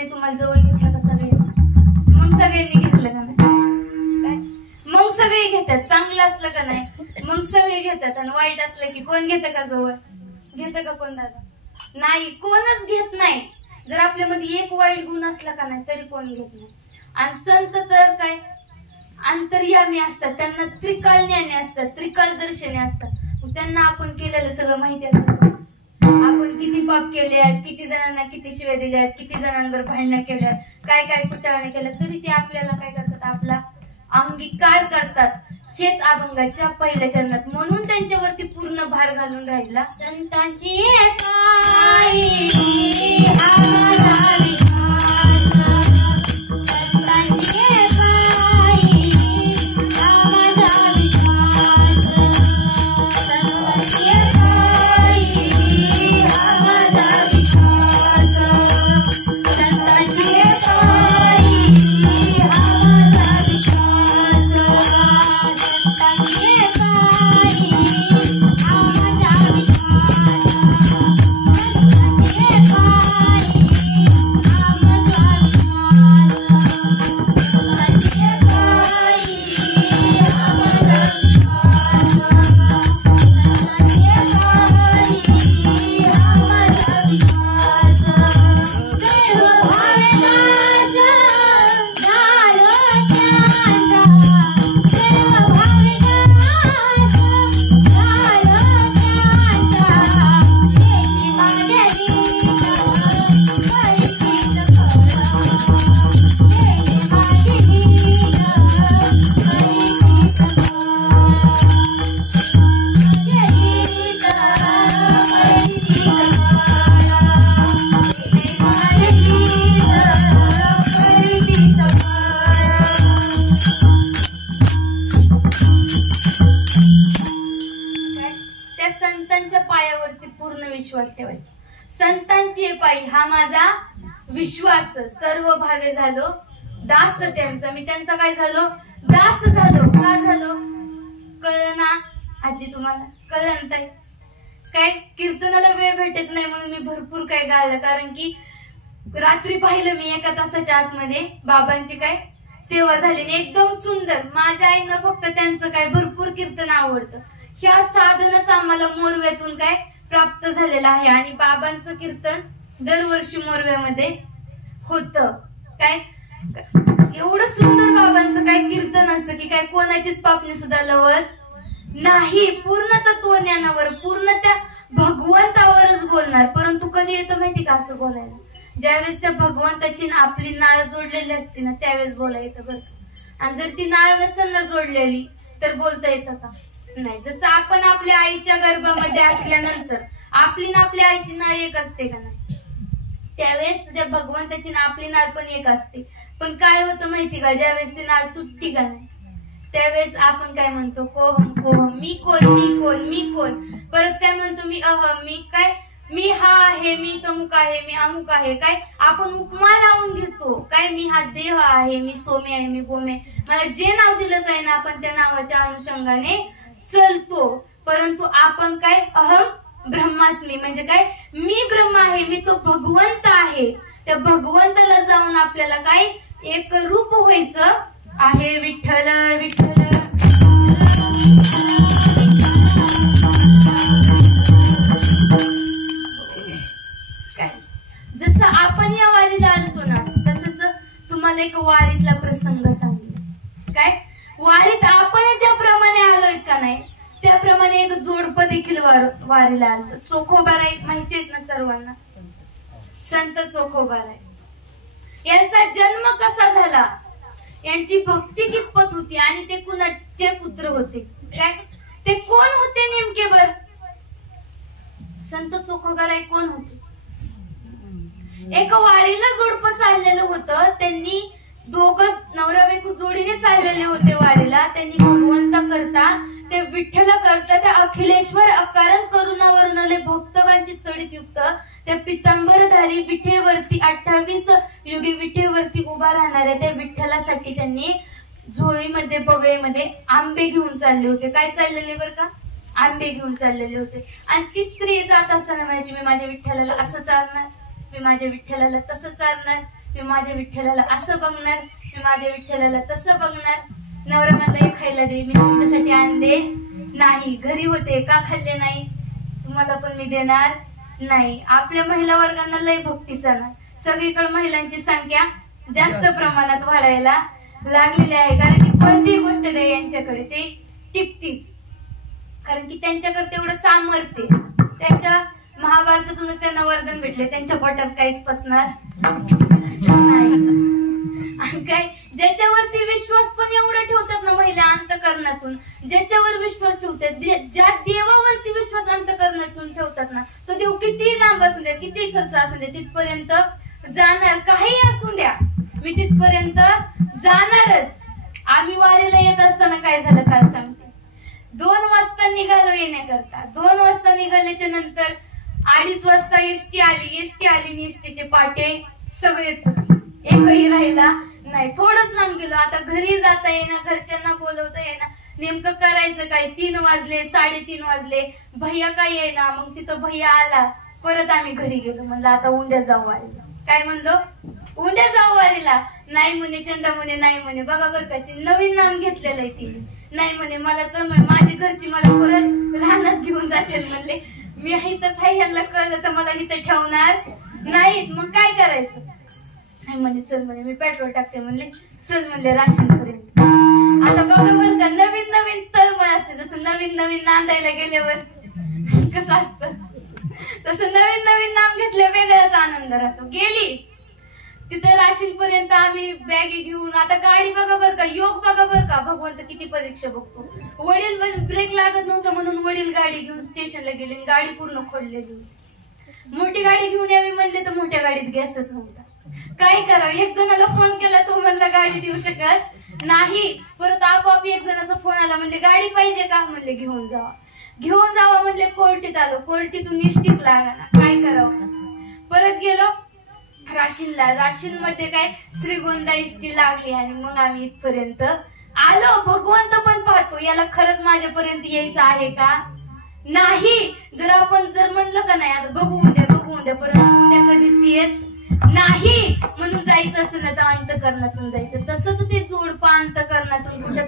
तुम्हाला जवळ घेतलं का सगळे? मग सगळ्यांनी घेतलं का नाही? मग सगळे घेतात. चांगलं असलं का नाही मग सगळे घेतात. आणि वाईट असलं की कोण घेतं का जवळ? घेतं का कोण दादा? नाही, कोणच घेत नाही. जर आपल्यामध्ये एक वाईट गुण असला का नाही तरी कोण घेत नाही. आणि संत तर काय अंतर्यामी असतात, त्यांना त्रिकाल ज्ञानी असतात, त्रिकाल दर्शने असतात. त्यांना आपण केलेलं सगळं माहिती असतं. आपण किती पाप केले आहेत, किती जणांना किती शिव्या दिल्या आहेत, किती जणांवर भांडणं केल्या, काय काय कुटाळा केल्या, तरी ते आपल्याला काय करतात, आपला अंगीकार करतात. हेच अभंगाच्या पहिल्या चरणात. म्हणून त्यांच्यावरती पूर्ण भार घालून राहिला. संतांची विश्वास ठेवायचा. संतांची पायी हा माझा विश्वास. सर्व भावे झालो दास त्यांचा. मी त्यांचा काय झालो? दास झालो. का झालो? कळलं ना आजी? तुम्हाला कळलं ना ताई? काय कीर्तनाला वेळ भेटत नाही म्हणून मी भरपूर काय गायलं. कारण की रात्री पाहिलं मी 1 तासाच्या आतमध्ये बाबांची काय सेवा झालेली एकदम सुंदर. माझ्या आईनं फक्त त्यांचं काय भरपूर कीर्तन आवडतं. ह्या साधनच आम्हाला मोरव्यातून काय प्राप्त झालेलं आहे. आणि बाबांचं कीर्तन दरवर्षी मोरव्यामध्ये होतं. काय एवढं सुंदर बाबांचं काय कीर्तन असतं की काय कोणाचीच पापणी सुद्धा लवत नाही. पूर्ण तत्वज्ञानावर पूर्ण त्या भगवंतावरच बोलणार. परंतु कधी येतं माहिती का असं बोलायला? ज्यावेळेस त्या भगवंताची आपली नाळ जोडलेली असते ना त्यावेळेस बोलायला येतं बरं. आणि जर ती नाळ नसेल ना जोडलेली तर बोलता येतं का? नाही. जसं आपण आपल्या आईच्या गर्भामध्ये असल्यानंतर आपली ना आपल्या आईची नाळ एक असते का नाही, त्यावेळेस त्या भगवंताची ना आपली नाळ पण एक असते. पण काय होतं माहिती का? ज्यावेळेस ती नाळ तुटती का नाही त्यावेळेस आपण काय म्हणतो? कोहम कोहम, मी कोण मी कोण मी कोण. परत काय म्हणतो? मी अहम, मी काय मी हा आहे, मी तमुक आहे, मी अमुक आहे, काय आपण उपमा लावून घेतो. काय मी हा देह आहे, मी सोमे आहे, मी गोमे, मला जे नाव दिलं जाईल ना आपण त्या नावाच्या अनुषंगाने चलतो. परंतु आपण काय अहम ब्रह्मास्मी म्हणजे काय मी ब्रह्म आहे, मी तो भगवंत आहे. त्या भगवंताला जाऊन आपल्याला काय एक रूप व्हायचं आहे. विठ्ठल विठ्ठल काय जसं आपण या वारीला आलतो ना तसंच तुम्हाला एक वारीतला प्रसंग सांगितला. काय वारीत आपण ज्याप्रमाणे आलोय का नाही त्याप्रमाणे एक जोडपं देखील वारीला आलत. चोखोबाराय माहितीयेत ना सर्वांना, संत चोखोबाराय. यांचा जन्म कसा झाला, यांची भक्ती कितपत होती आणि ते कुणाचे पुत्र होते, काय ते कोण होते नेमके बर. संत चोखोबाराय कोण होते. एक वारीला जोडपं चाललेलं होतं. त्यांनी दोघं नवरा बायको जोडीने चाललेले होते वारीला. त्यांनी भगवंता करता ते विठ्ठला करता त्या अखिलेश्वर अकारण करुणावरूनले भक्तवांची तडीत युक्त त्या पितांबरधारी विठेवरती 28 युगी विठेवरती उभा राहणाऱ्या त्या विठ्ठलासाठी त्यांनी झोळीमध्ये बगळेमध्ये आंबे घेऊन चालले होते. काय चाललेले बरं का, आंबे घेऊन चाललेले होते. आणि ती स्त्री जात असताना म्हणायची मी माझ्या विठ्ठलाला असं चालणार, मी माझ्या विठ्ठलाला तसं चालणार, मी माझ्या विठ्ठलाला असं बघणार, मी माझ्या विठ्ठलाला तसं बघणार. नवरा मला हे खायला दे, मी तुमच्यासाठी आणले नाही, घरी होते का खाल्ले नाही, तुम्हाला पण मी देणार नाही. आपल्या महिला वर्गांना लय भक्तीचा ना, सगळीकडे महिलांची संख्या जास्त प्रमाणात वाढायला लागलेली आहे. कारण की कोणतीही गोष्ट द्या यांच्याकडे ते टिकतीच, कारण की त्यांच्याकडे तेवढं सामर्थ्य. त्यांच्या महाभारतातून त्यांना वरदान भेटले, त्यांच्या पोटात काहीच पचणार नाही. आणि काय ज्याच्यावरती विश्वास पण एवढा ठेवतात ना महिला अंतःकरणातून, ज्याच्यावर विश्वास ठेवतात, ज्या देवावरती विश्वास अंतःकरणातून ठेवतात ना तो देव किती लांब असू द्या, किती खर्च असू द्या, तिथपर्यंत जाणार. काही असू द्या मी तिथपर्यंत जाणारच. आम्ही वारीला येत असताना काय झालं काल सांगते. 2 वाजता निघालो येण्याकरता. 2 वाजता निघाल्याच्या नंतर 2:30 वाजता एसटी आली एसटीचे पाटे सगळे एकही राहिला नाही. थोडंच लांब गेलो. आता घरी जाता येईना, घरच्यांना बोलवता येईना, नेमकं करायचं काय. 3 वाजले, 3:30 वाजले, भैया काय येईना. मग तिथं भैया आला, परत आम्ही घरी गेलो. म्हणलं आता उद्या जाऊ वारीला. काय म्हणलो, उद्या जाऊ वारीला. नाही म्हणे, चंदा म्हणे नाही म्हणे. बघा बरं का, ती नवीन नाम घेतलेलं आहे तिने. नाही म्हणे, मला तर माझी घरची मला परत रानात घेऊन जाते म्हणले. मी इथंच आहे, ह्यांना कळलं तर मला इथं ठेवणार नाहीत. मग काय करायचं. नाही म्हणे, चल म्हणे मी पेट्रोल टाकते म्हणले. चल म्हणले राशन पर्यंत. आता बघा बरं का, नवीन नवीन तळमळ असते. जसं नवीन नवीन नांदायला गेल्यावर कसं असतं, तसं नवीन नवीन नाम घेतल्या वेगळाच आनंद राहतो. गेली तिथे राशीन पर्यंत आम्ही बॅगी घेऊन. आता गाडी बघा बर का, योग बघा बर का, भगवंत किती परीक्षा बघतो. वडील ब्रेक लागत नव्हतं म्हणून वडील गाडी घेऊन स्टेशनला गेले, गाडी पूर्ण खोललेली. मोठी गाडी घेऊन यावी म्हणले तर मोठ्या गाडीत गॅसच नव्हता. काय करावं. एक जणाला फोन केला, तो म्हणला गाडी देऊ शकत नाही. परत आपोआप एक जणाचा फोन आला, म्हणले गाडी पाहिजे का, म्हणले घेऊन जावा म्हणले. कोर्टीत आलो, कोर्टीतून निष्ठीच लागला. काय करावं. परत गेलो राशीनला. राशीन मध्ये काय श्रीगोंदा इष्टी लागली आणि मग आम्ही इथपर्यंत आलो. भगवंत पण पाहतो, याला खरंच माझ्यापर्यंत यायचं आहे का नाही. जर आपण जर म्हणलं का नाही आता बघू उद्या परत उद्या कधीच येत नाही म्हणून जायचं असं ना तर अंतःकरणातून जायचं. तसंच ते जोडपं अंतःकरणातून कुठे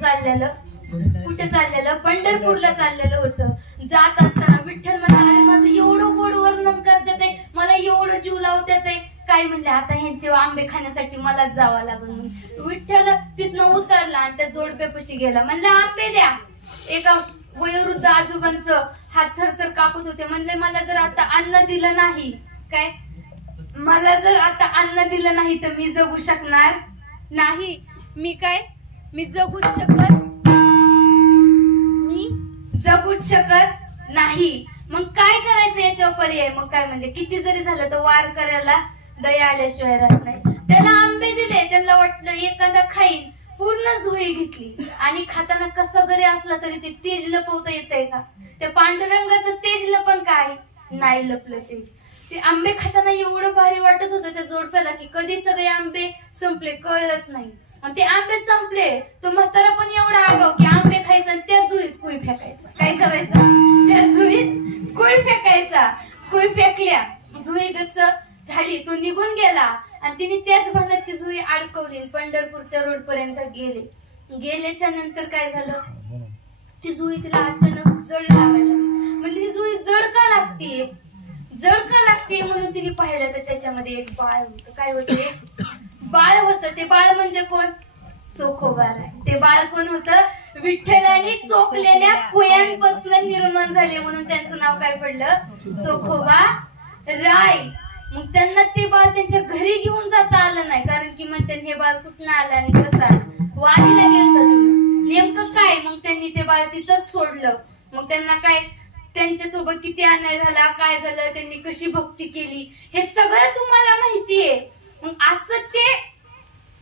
चाललेलं पंढरपूरला चाललेलं होतं. जात असताना विठ्ठल म्हणाले, माझं एवढं गोड वर्णन करतात, मला एवढं जीव लावतात. काय म्हणले, आता ह्यांचे आंबे खाण्यासाठी मलाच जावं लागेल. विठ्ठल तिथनं उतरला आणि त्या जोडप्यापाशी गेला. म्हणलं आंबे द्या. एका वयोवृद्ध आजोबांचं हात थरथर कापत होते. म्हणले मला जर आता अन्न दिलं नाही, काय मला जर आता अन्न दिलं नाही तर मी जगू शकणार नाही. मी जगूच शकत नाही. मग काय करायचं याच्यावर पर्याय. मग काय म्हणले, किती जरी झालं तर वार करायला दया आल्याशिवाय राहत नाही. त्याला आंबे दिले, त्यांना वाटलं एखादा खाईन. पूर्ण झोळी घेतली आणि खाताना कसा जरी असला तरी ते तेज लपवता येतंय का. त्या पांडुरंगाचं तेज लपण काय, नाही लपलं ते आंबे खाताना एवढं भारी वाटत होतं त्या जोडप्याला की कधी सगळे आंबे संपले कळलंच नाही. आणि ते आंबे संपले तो म्हातारा पण एवढा आगाव की आंबे खायचा आणि त्या जुळीत कुई फेकायचा. काय करायचं, त्या जुळीत कुई फेकायचा. कुई फेकल्या, जुळी गच्च झाली, तो निघून गेला आणि तिने त्याच भानात ती जुळी अडकवली. पंढरपूरच्या रोड पर्यंत गेल्याच्या नंतर काय झालं, ती जुळी तिला अचानक जड लागायला. म्हणजे ती जुळी जड का लागते म्हणून तिने पाहिलं तर त्याच्यामध्ये एक बाळ होतं. काय होतं, एक बाळ होतं. ते बाळ म्हणजे कोण, चोखोबा राय. ते बाळ कोण होतं, विठ्ठलाने चोखलेल्या कुयांपासून निर्माण झाले म्हणून त्यांचं नाव काय पडलं, चोखोबा राय. मग त्यांना ते बाळ त्यांच्या घरी घेऊन जाता आलं नाही, कारण की म्हणते हे बाळ कुठनं आलं आणि कसं आलं, वारीला गेलं नेमकं काय. मग त्यांनी ते बाळ तिथंच सोडलं. मग त्यांना काय, त्यांच्यासोबत किती अन्याय झाला, काय झालं, त्यांनी कशी भक्ती केली, हे सगळं तुम्हाला माहितीये. मग असं ते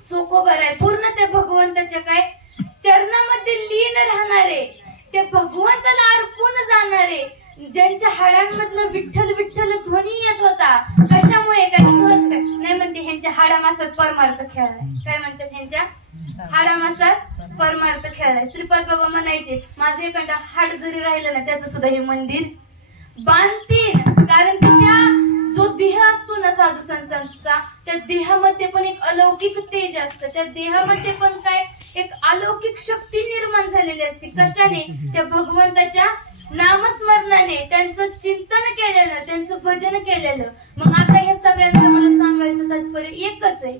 चोखोबा राय पूर्ण ते भगवंताच्या काय चरणामध्ये लीन राहणारे, ते भगवंताला अर्पून जाणारे, ज्यांच्या हाडांमधनं विठ्ठल विठ्ठल ध्वनी येत होता. कशामुळे, काय सहज काय नाही म्हणते, ह्यांच्या हाडामासात परमार्थ खेळलाय. काय म्हणतात, ह्यांच्या हाडामासात परमार्थ खेळलाय. श्रीपाद बाबा म्हणायचे, माझं एखादा हाड जरी राहिलं ना त्याचं सुद्धा हे मंदिर बांधतील. कारण की त्या जो देह असतो ना साधू संतांचा, त्या देहामध्ये पण एक अलौकिक तेज असतं. त्या देहामध्ये पण काय एक अलौकिक शक्ती निर्माण झालेली असते. कशाने, त्या भगवंताच्या नामस्मरणाने, त्यांचं चिंतन केलेलं, त्यांचं भजन केलेलं. मग आता हे सगळ्यांचं मला सांगायचं तात्पर्य एकच आहे.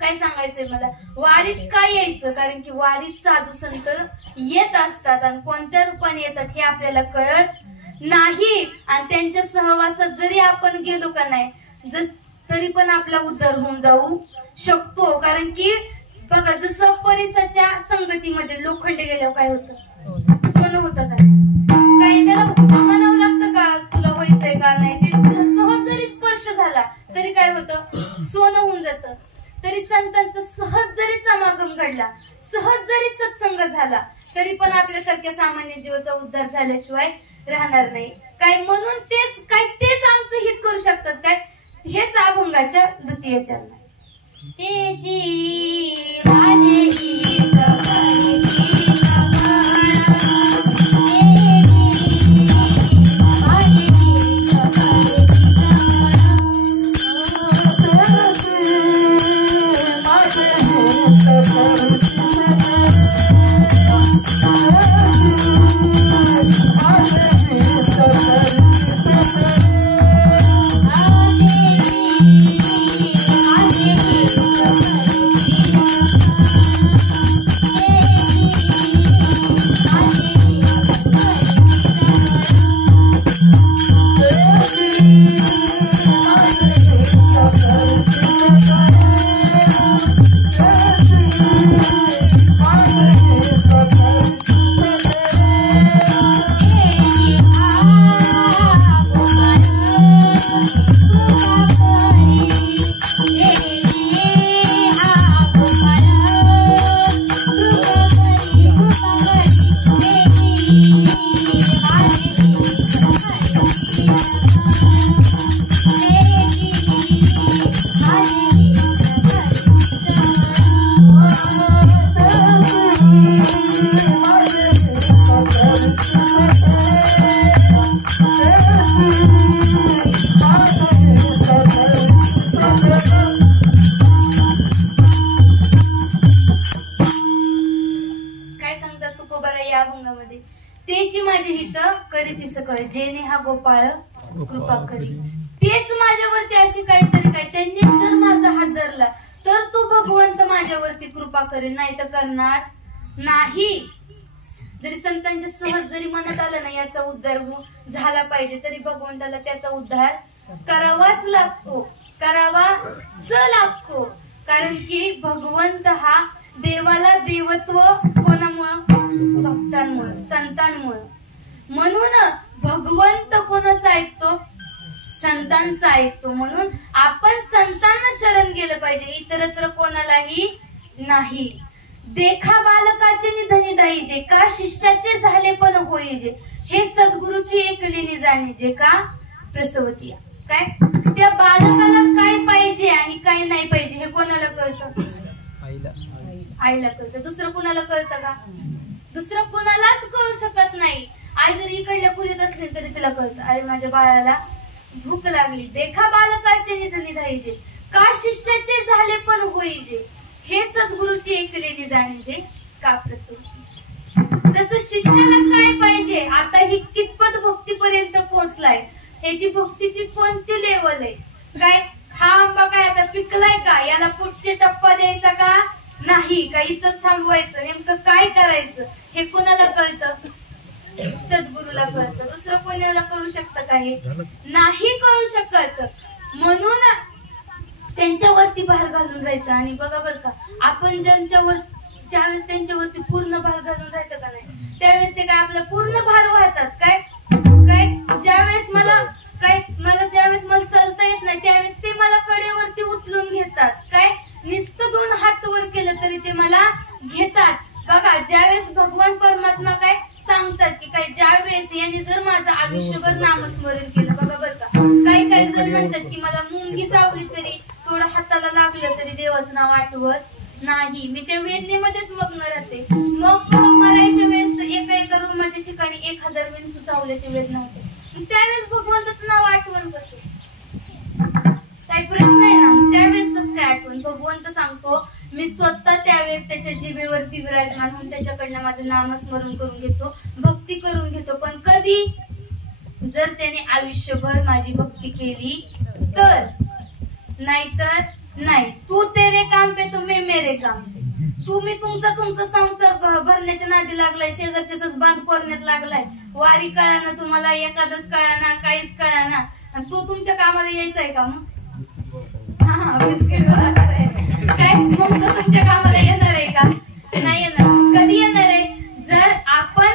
काय सांगायचंय मला, वारीत काय यायचं, कारण की वारीत साधू संत येत असतात आणि कोणत्या रूपाने येतात हे आपल्याला कळत नाही. आणि त्यांच्या सहवासात जरी आपण गेलो का नाही तरी पण आपला उद्धार होऊन जाऊ शकतो. कारण की बघा, जसं परिसाच्या संगतीमध्ये लोखंडे गेल्यावर काय होतं, सोनं होतं का, काही त्याला म्हणावं लागतं का तुला व्हायचंय का नाही, ते सहज जरी स्पर्श झाला तरी काय होतं, सोनं होऊन जातं. तरी संतांचा सहज जरी समागम घडला, सहज जरी सत्संग झाला तरी पण आपल्यासारख्या सामान्य जीवाचा उद्धार झाल्याशिवाय राहणार नाही. काय म्हणून तेच आमचं हित करू शकतात काय, हेच अभंगाच्या द्वितीय चरण आहे. जेने हा गोपाळ कृपा करी. तेच माझ्यावरती अशी काहीतरी काय, त्यांनी जर माझा हात धरला तर तो भगवंत माझ्यावरती कृपा करेल, नाही तर करणार नाही. जरी संतांच्या सहज जरी मनात आलं ना याचा उद्धार झाला पाहिजे, तरी भगवंताला त्याचा उद्धार करावाच लागतो. कारण की भगवंत हा देवाला देवत्व कोणामुळं, भक्तांमुळे, संतांमुळे. म्हणून भगवंत कोणाचा ऐकतो, संतांचा ऐकतो. म्हणून आपण संतांना शरण गेलं पाहिजे, इतरत्र कोणालाही नाही. देखा बालकाचे निधनी दाईजे, का शिष्याचे झाले पण होईजे. हे सद्गुरूची एकलेने जाणे जे का प्रसवती काय त्या बालकाला काय पाहिजे आणि काय नाही पाहिजे हे कोणाला कळतं आईला कळतं दुसरं कोणाला कळतं का दुसरं कोणालाच कळू शकत नाही आई जर इकडल्या खोलीत असली तरी तिला कळतं अरे माझ्या बाळाला भूक लागली देखा बालकाचे निधनी धायचे का शिष्याचे झाले पण होईजे हे सद्गुरूची एकलेने जाणे का प्रसवती तसं शिष्याला काय पाहिजे आता ही कितपत भक्तीपर्यंत पोहोचलाय ह्याची भक्तीची कोणती लेवल आहे काय हा आंबा काय आता पिकलाय का याला पुढचे टप्पा द्यायचा का नाही का इथंच थांबवायचं नेमकं काय करायचं हे कोणाला कळतं सद्गुरूला कळतं दुसरं कोणाला कळू शकतं का हे नाही कळू शकत म्हणून त्यांच्यावरती भार घालून राहायचं आणि बघा बरं का आपण ज्यावेळेस त्यांच्यावरती पूर्ण भार घालून राहायचं का नाही त्यावेळेस ते काय आपला पूर्ण भार वाहतात काय ज्यावेळेस मला ज्यावेळेस मला चालता येत नाही त्यावेळेस ते मला कडेवरती उचलून घेतात काय नुसतं 2 हात वर केलं तरी ते मला घेतात बघा ज्यावेळेस भगवान परमात्मा काय सांगतात की काय ज्यावेळेस यांनी जर माझं आयुष्यभर नामस्मरण केलं बघा बरं का काही जण म्हणतात की मला मुंगी चावली तरी थोडं हाताला लागलं तरी देवाचं नाव आठवत नाही मी त्या वेदनेमध्येच मग्न राहते मग मरायच्या वेळेस एका रूमाच्या ठिकाणी 1000 मेंढू चावल्याची वेदना होते त्यावेळेस भगवंताचं नाव आठवण कसं काही प्रश्न आहे ना त्यावेळेस कसं काय आठवण भगवंत सांगतो मी स्वतः त्यावेळेस त्याच्या जिभेवरती विराजमान होऊन त्याच्याकडनं माझं नामस्मरण करून घेतो भक्ती करून घेतो पण कधी जर त्याने आयुष्यभर माझी भक्ती केली तर नाहीतर नाही तू तेरे काम पे तुम्ही मेरे काम पे तुम्ही तुमचा संसार भरण्याच्या नादी लागलाय शेजारच्याच बांध करण्यात लागलाय वारी कळाना तुम्हाला एखादच कळाना काहीच कळाना आणि तो तुमच्या कामाला यायचंय का मग हा बिस्किट काय मग तो तुमच्या कामाला येणार आहे का नाही येणार कधी येणार आहे जर आपण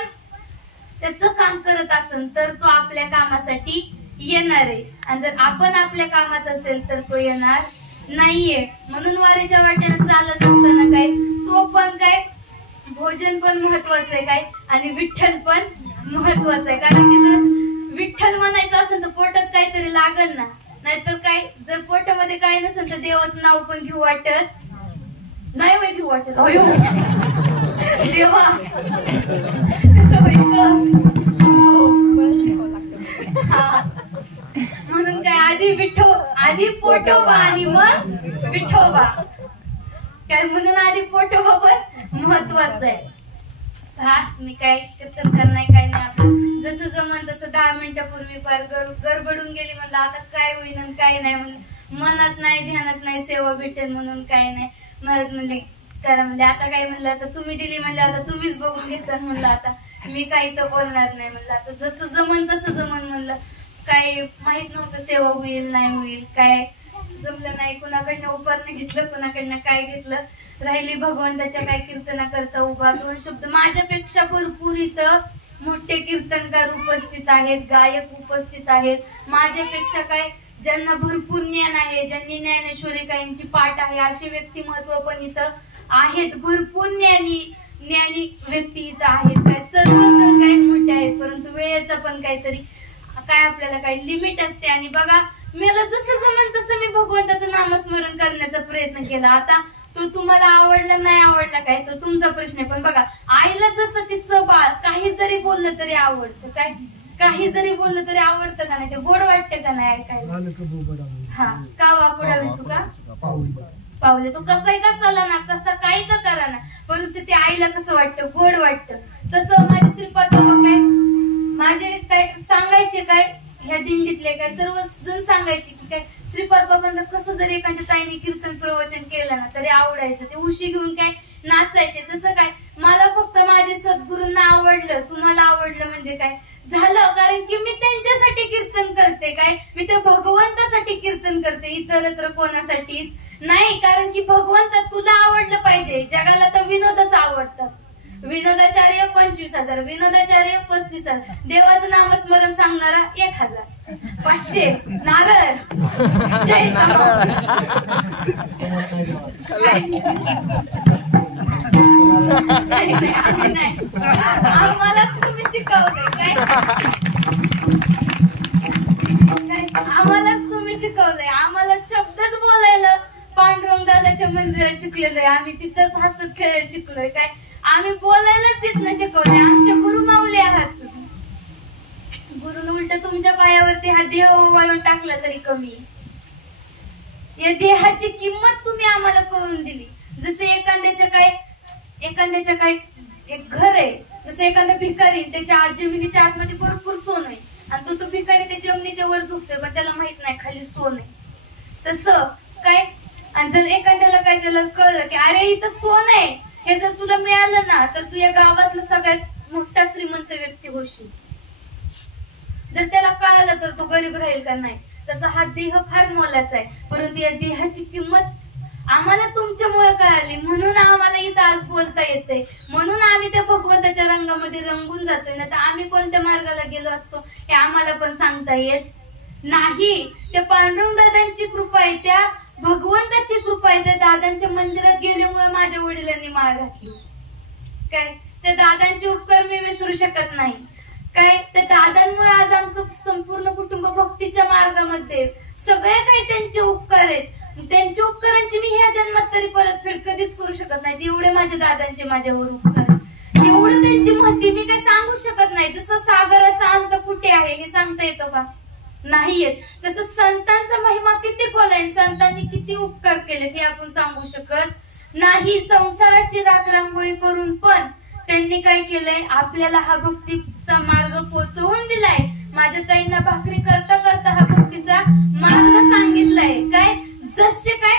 त्याचं काम करत असेल तर तो आपल्या कामासाठी येणार आहे आणि जर आपण आपल्या कामात असेल तर तो येणार नाहीये म्हणून वारीच्या वाटेने चालत असताना काय तो पण काय भोजन पण महत्वाचं आहे काय आणि विठ्ठल पण महत्वाचं आहे कारण की जर विठ्ठल म्हणायचं असेल तर पोटात काहीतरी लागल ना नाहीतर काय जर पोटामध्ये काय नसेल तर देवाचं नाव पण घेऊ वाटत नाही वय घेऊ वाटत देवा म्हणून काय आधी पोटोबा आणि मग विठोबा काय म्हणून आधी पोटोबा पण महत्वाचं आहे हा मी काय कीर्तन करणार काय नाही आपण जसं जमन तसं 10 मिनिटापूर्वी फार गडबडून गेली म्हणलं आता काय होईन आणि काय नाही म्हणलं मनात नाही ध्यानात नाही सेवा भेटेल म्हणून काय नाही मला म्हणले करा म्हणले आता काय म्हणलं आता तुम्ही दिली म्हणलं आता तुम्हीच बघून घेतलं म्हणलं आता मी काही तर बोलणार नाही म्हणलं आता जसं जमन तसं जमन म्हणलं काय माहित नव्हतं सेवा होईल नाही होईल काय जमलं नाही कुणाकडनं उपारनं घेतलं कुणाकडनं काय घेतलं राहिली भगवंताच्या काय कीर्तना करता उभा 2 शब्द माझ्यापेक्षा भरपूर इथं मोठे कीर्तनकार उपस्थित आहेत गायक उपस्थित आहेत माझ्यापेक्षा काय ज्यांना भरपूर ज्ञान आहे ज्यांनी ज्ञानेश्वरी काहींची पाठ आहे असे व्यक्तिमत्व पण इथं आहेत भरपूर ज्ञानी व्यक्ती इथं आहेत काय सर्वजण काही मोठे आहेत परंतु वेळेचं पण काहीतरी काय आपल्याला काही लिमिट असते आणि बघा मला जसं जमन तसं मी भगवंताचं नामस्मरण करण्याचा प्रयत्न केला आता तो तुम्हाला आवडला नाही आवडला काय तो तुमचा प्रश्न आहे पण बघा आईला जसं तिचं बाळ काही जरी बोललं तरी आवडतं काय काही जरी बोललं तरी आवडतं का नाही ते गोड वाटतं का नाही ऐकायला हा का वाकोडावे चुका पावले तो कसाही का चला ना कसा काही का करा ना परंतु ते आईला कसं वाटतं गोड वाटतं तसं माझे श्रीपाद बाबा काय माझे काय सांगायचे काय ह्या दिंडीतले काय सर्वजण सांगायचे की काय श्रीपाद बाबांना कसं जर एखाद्या ताईने कीर्तन प्रवचन केलं ना तरी आवडायचं ते उशी घेऊन काय नाचायचे तसं काय मला फक्त माझे सद्गुरूंना आवडलं तुम्हाला आवडलं म्हणजे काय झालं कारण की मी त्यांच्यासाठी कीर्तन करते काय मी त्या भगवंतासाठी कीर्तन करते इतरत्र कोणासाठीच नाही कारण की भगवंत तुला आवडलं पाहिजे जगाला तर विनोदच आवडतात विनोदाचार्य 25,000 विनोदाचार्य 35,000 देवाचं नामस्मरण सांगणारा 1,000 500 नारळ आम्हाला तुम्ही शिकवलंय काय आम्हालाच तुम्ही शिकवलंय. आम्हाला शब्दच बोलायला पांडुरंग दादाच्या मंदिरात शिकलेलोय. आम्ही तिथंच हसत खेळत शिकलोय काय. आम्ही बोलायलाच तिथनं शिकवलंय. आमचे गुरु माऊली आहात तुम्ही. गुरुनं उलट तुमच्या पायावरती हा देह ओवाळून टाकला तरी कमी. या देहाची किंमत तुम्ही आम्हाला कळून दिली. जसे एखाद्याच्या काय एक घर आहे. जसं एखादा भिकारी त्याच्या जमिनीच्या आतमध्ये भरपूर सोन आहे आणि तो भिकारी त्या जमिनीच्या वर झोपतोय पण त्याला माहित नाही खाली सोन आहे. तसं काय. आणि जर एखाद्याला काय त्याला कळलं की अरे इथं सोन आहे हे जर तुला मिळालं ना तर तू या गावातला सगळ्यात मोठा श्रीमंत व्यक्ती होशील. जर त्याला कळालं तर तो गरीब राहील का नाही. तसा हा देह फार मोलाचा आहे. परंतु या देहाची किंमत आम्हाला तुमच्यामुळे कळाली म्हणून आम्हाला इथं आज बोलता येते. म्हणून आम्ही त्या भगवंताच्या रंगामध्ये रंगून जातोय. ना तर आम्ही कोणत्या मार्गाला गेलो असतो हे आम्हाला पण सांगता येत नाही. त्या पांडुरंग दादांची कृपा आहे. त्या भगवंताची कृपा आहे. त्या दादांच्या मंदिरात गेल्यामुळे माझ्या वडिलांनी माळ घातली काय. त्या दादांचे उपकार मी विसरू शकत नाही काय. त्या दादांमुळे आज आमचं संपूर्ण कुटुंब भक्तीच्या मार्गामध्ये सगळे काही त्यांचे उपकार आहेत. त्यांच्या उपकारांची मी ह्या जन्मात तरी परतफेड कधीच करू शकत नाही. एवढे माझ्या दादांचे माझ्यावर उपकार एवढं त्यांची महती मी काही सांगू शकत नाही. जसं सागराचा अंत कुठे आहे हे सांगता येतो का नाही येत. तसं संतांचा महिमा किती खोल आहे. संतांनी किती उपकार केले हे आपण सांगू शकत नाही. संसाराची राखरांगोळी करून पण त्यांनी काय केलंय आपल्याला हा भक्तीचा मार्ग पोचवून दिलाय. माझ्या ताईंना भाकरी करता करता हा भक्तीचा मार्ग सांगितलाय काय. जसे काय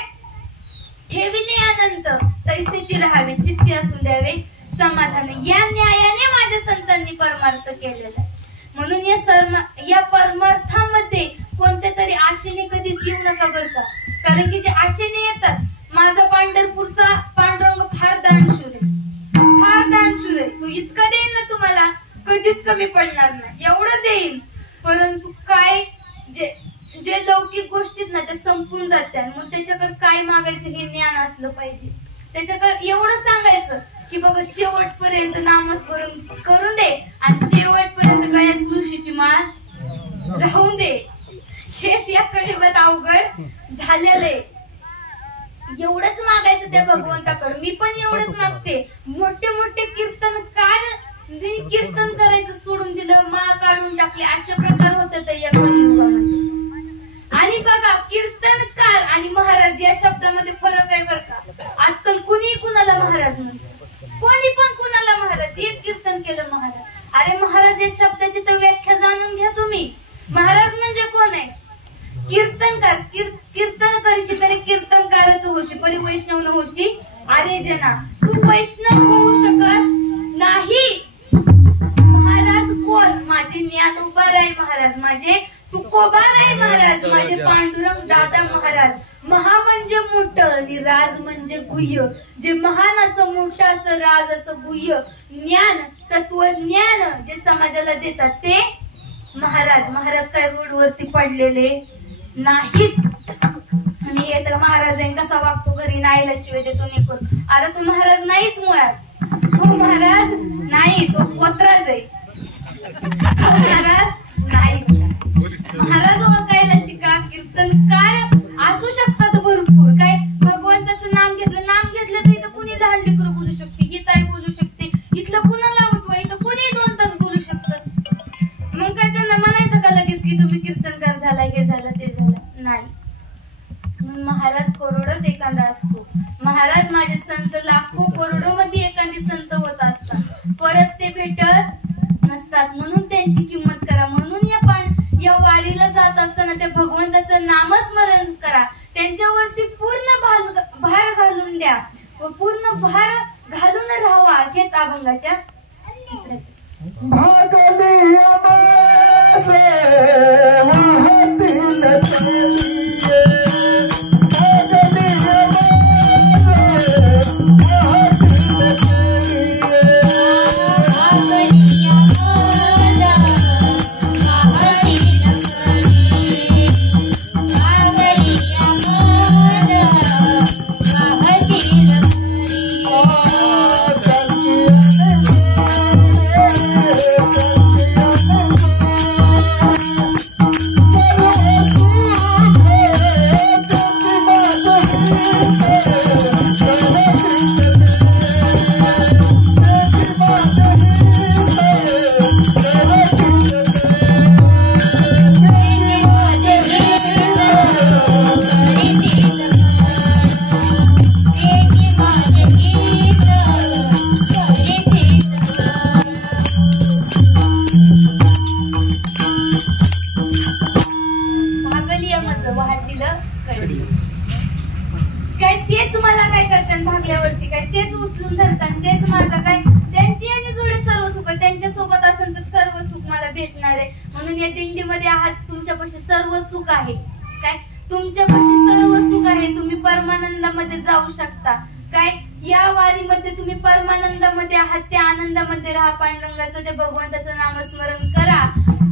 ठेविले आनंद तैसेची राहावे चित्ती असून द्यावे समाधान. या न्यायाने माझ्या संतांनी परमार्थ केलेला आहे. म्हणून या परमार्थामध्ये कोणत्या तरी आशेने कधीच येऊ नका बरं का. कारण की जे आशेने येतात माझा पंढरपूरचा पांडुरंग फार दानशूर आहे. फार दानशूर आहे. तो इतकं देईन ना तुम्हाला कधीच कमी पडणार नाही. एवढं देईन. परंतु काय जे लौकिक गोष्टीत ना त्या संपून जातात. मग त्याच्याकडे काय मागायचं हे ज्ञान असलं पाहिजे. त्याच्याकडे एवढं सांगायचं की बाबा शेवटपर्यंत नामस्मरण करून दे आणि शेवटपर्यंत गळ्यात तुळशीची माळ राहून दे. हेच या कलियुगात अवघड झालेलं आहे. एवढंच मागायचं त्या भगवंताकडे. मी पण एवढंच मागते. मोठे मोठे कीर्तनकार कीर्तन करायचं सोडून दिलं माळ काढून टाकले अशा प्रकार होतात या कलियुगामध्ये. आणि बघा कीर्तनकार आणि महाराज या शब्दामध्ये फरक आहे बरं का. आजकाल कुणी कुणाला महाराज म्हणतो. कोणी पण कुणाला महाराज. एक कीर्तन केलं महाराज. अरे महाराज या शब्दाची तर व्याख्या जाणून घ्या तुम्ही. महाराज म्हणजे कोण आहे. कीर्तनकार. कीर्तन करीशी तरी कीर्तनकारच होशी परी वैष्णव न होशी अरे जना. तू वैष्णव होऊ शकत नाही. महाराज कोण. माझे ज्ञान उभार आहे महाराज. माझे तुकोबार आहे महाराज. माझे पांडुरंग दादा महाराज. महा म्हणजे मोठं आणि राज म्हणजे गुह्य. जे महान असं मोठं असं राज असं गुह्य ज्ञान तत्वज्ञान जे समाजाला देतात ते महाराज. महाराज काय रोडवरती पडलेले नाहीत. आणि हे तर महाराज कसा वागतो घरी नाहीला शिवाय देतो निघून. अरे तो महाराज नाहीच मुळात. तो महाराज नाही. तो पोत्राच आहे. महाराज नाही. महाराज ओळखायला शिका. कीर्तनकार असू शकतात भरपूर काय. भगवंताचं नाम घेतलं तर इथं कुणी 10 लेकरं बोलू शकते. गीताई बोलू शकते. इथलं कुणाला उठवा इथं कुणी 2 तास बोलू शकतात. मग काय त्यांना म्हणायचं का लगेच की तुम्ही कीर्तनकार झाला हे झालं ते झालं नाही. म्हणून महाराज करोडोत एखादा असतो. महाराज माझे संत लाखो करोडो मध्ये एखादी संत होत असतात. परत ते भेटत नसतात. म्हणून त्यांची किंमत करा. म्हणून या वारीला जात असताना त्या भगवंताचं नामस्मरण करा. त्यांच्यावरती पूर्ण भार घालून द्या व पूर्ण भार घालून राहावा. हेच अभंगाच्या तिसऱ्या Yeah. तुमच्यापाशी सर्व सुख आहे. काय तुमच्यापाशी सर्व सुख आहे. तुम्ही परमानंदामध्ये जाऊ शकता. काय या वारीमध्ये तुम्ही परमानंदामध्ये आहात, त्या आनंदामध्ये राहा. पांडुरंगाचं ते भगवंताचं नामस्मरण करा.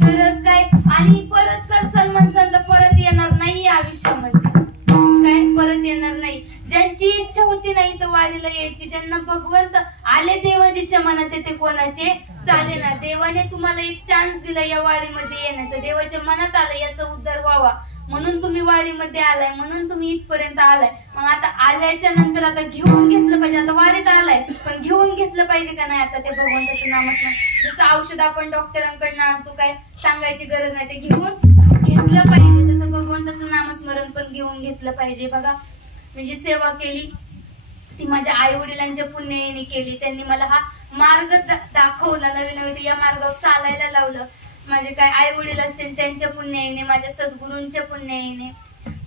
तर काय आणि परत करचाल म्हणसाल तर परत येणार नाही आयुष्यामध्ये. काय परत येणार नाही. ज्यांची इच्छा होती नाही तर वारीला यायची, ज्यांना भगवंत आले देवाजीच्या मनात ते कोणाचे चाले ना. देवाने तुम्हाला एक चान्स दिला या वारीमध्ये येण्याचा. देवाच्या मनात आलं याचा उद्धार व्हावा म्हणून तुम्ही वारीमध्ये आलाय, म्हणून तुम्ही इथपर्यंत आलाय. मग आता आल्याच्या नंतर आता घेऊन घेतलं पाहिजे. आता वारीत आलाय पण घेऊन घेतलं पाहिजे का नाही आता ते भगवंताचं नामस्मरण. जसं औषध आपण डॉक्टरांकडनं आणतो, काय सांगायची गरज नाही, ते घेऊन घेतलं पाहिजे. तसं भगवंताचं नामस्मरण पण घेऊन घेतलं पाहिजे. बघा मी जी सेवा केली ती माझ्या आई वडिलांच्या पुण्याईने केली. त्यांनी मला हा मार्ग दाखवला. नवीन नवीन या मार्गावर चालायला लावलं. माझे काय आई वडील असतील त्यांच्या पुण्याईने, माझ्या सद्गुरूंच्या पुण्याईने,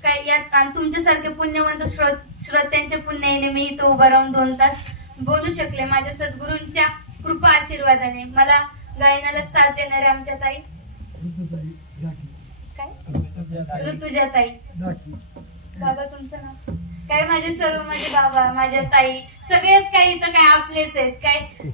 काय यात आणि तुमच्यासारखे पुण्यवंत श्रोत्यांच्या पुण्याईने मी इथं उभं राहून 2 तास बोलू शकले. माझ्या सद्गुरूंच्या कृपा आशीर्वादाने. मला गायनाला साथ देणारे आमच्या ताई काय ऋतुजाताई. बाबा तुमचं नाव काय? माझे सर्व माझे बाबा, माझ्या ताई सगळेच काही इथं काय आपलेच आहेत.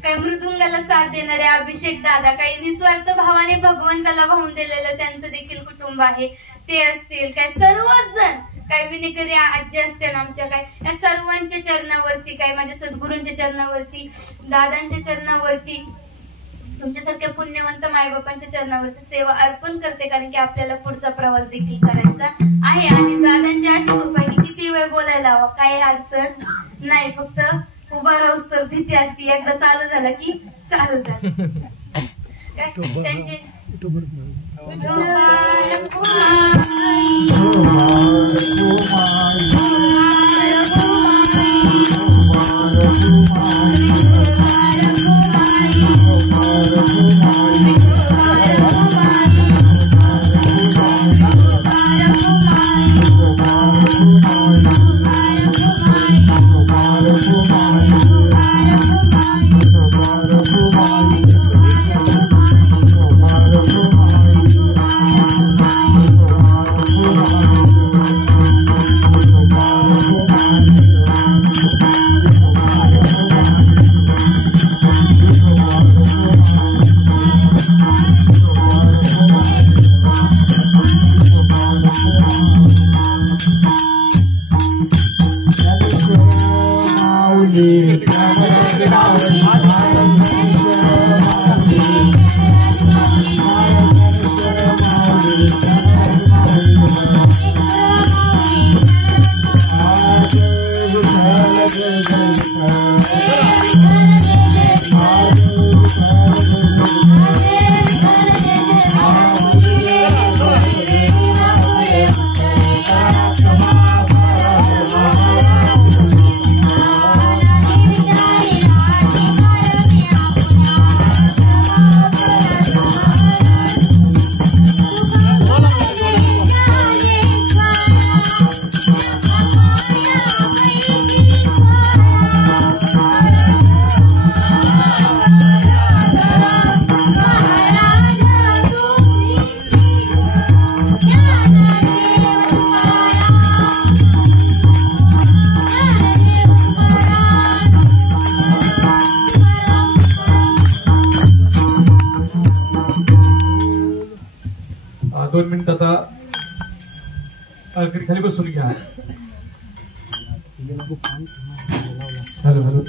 काय मृदुंगाला साथ देणारे अभिषेक दादा, काही निस्वार्थ भावाने भगवंताला वाहून दिलेलं त्यांचं देखील कुटुंब आहे ते असतील. काय सर्वच जण, काय विनेकरी आजी असतील आमच्या, काय या सर्वांच्या चरणावरती, काय माझ्या सद्गुरूंच्या चरणावरती, दादांच्या चरणावरती, तुमच्यासारख्या पुण्यवंत मायबापांच्या चरणावरती सेवा अर्पण करते. कारण की आपल्याला पुढचा प्रवास देखील करायचा आहे. आणि दादांची अशी कृपा आहे की किती वेळ बोलायला हवा, काही अडचण नाही. फक्त उभा राहूस तर भीती असती. एकदा चालू झालं की चालू झालं. त्यांचे खाली बसून घ्या. Hello hello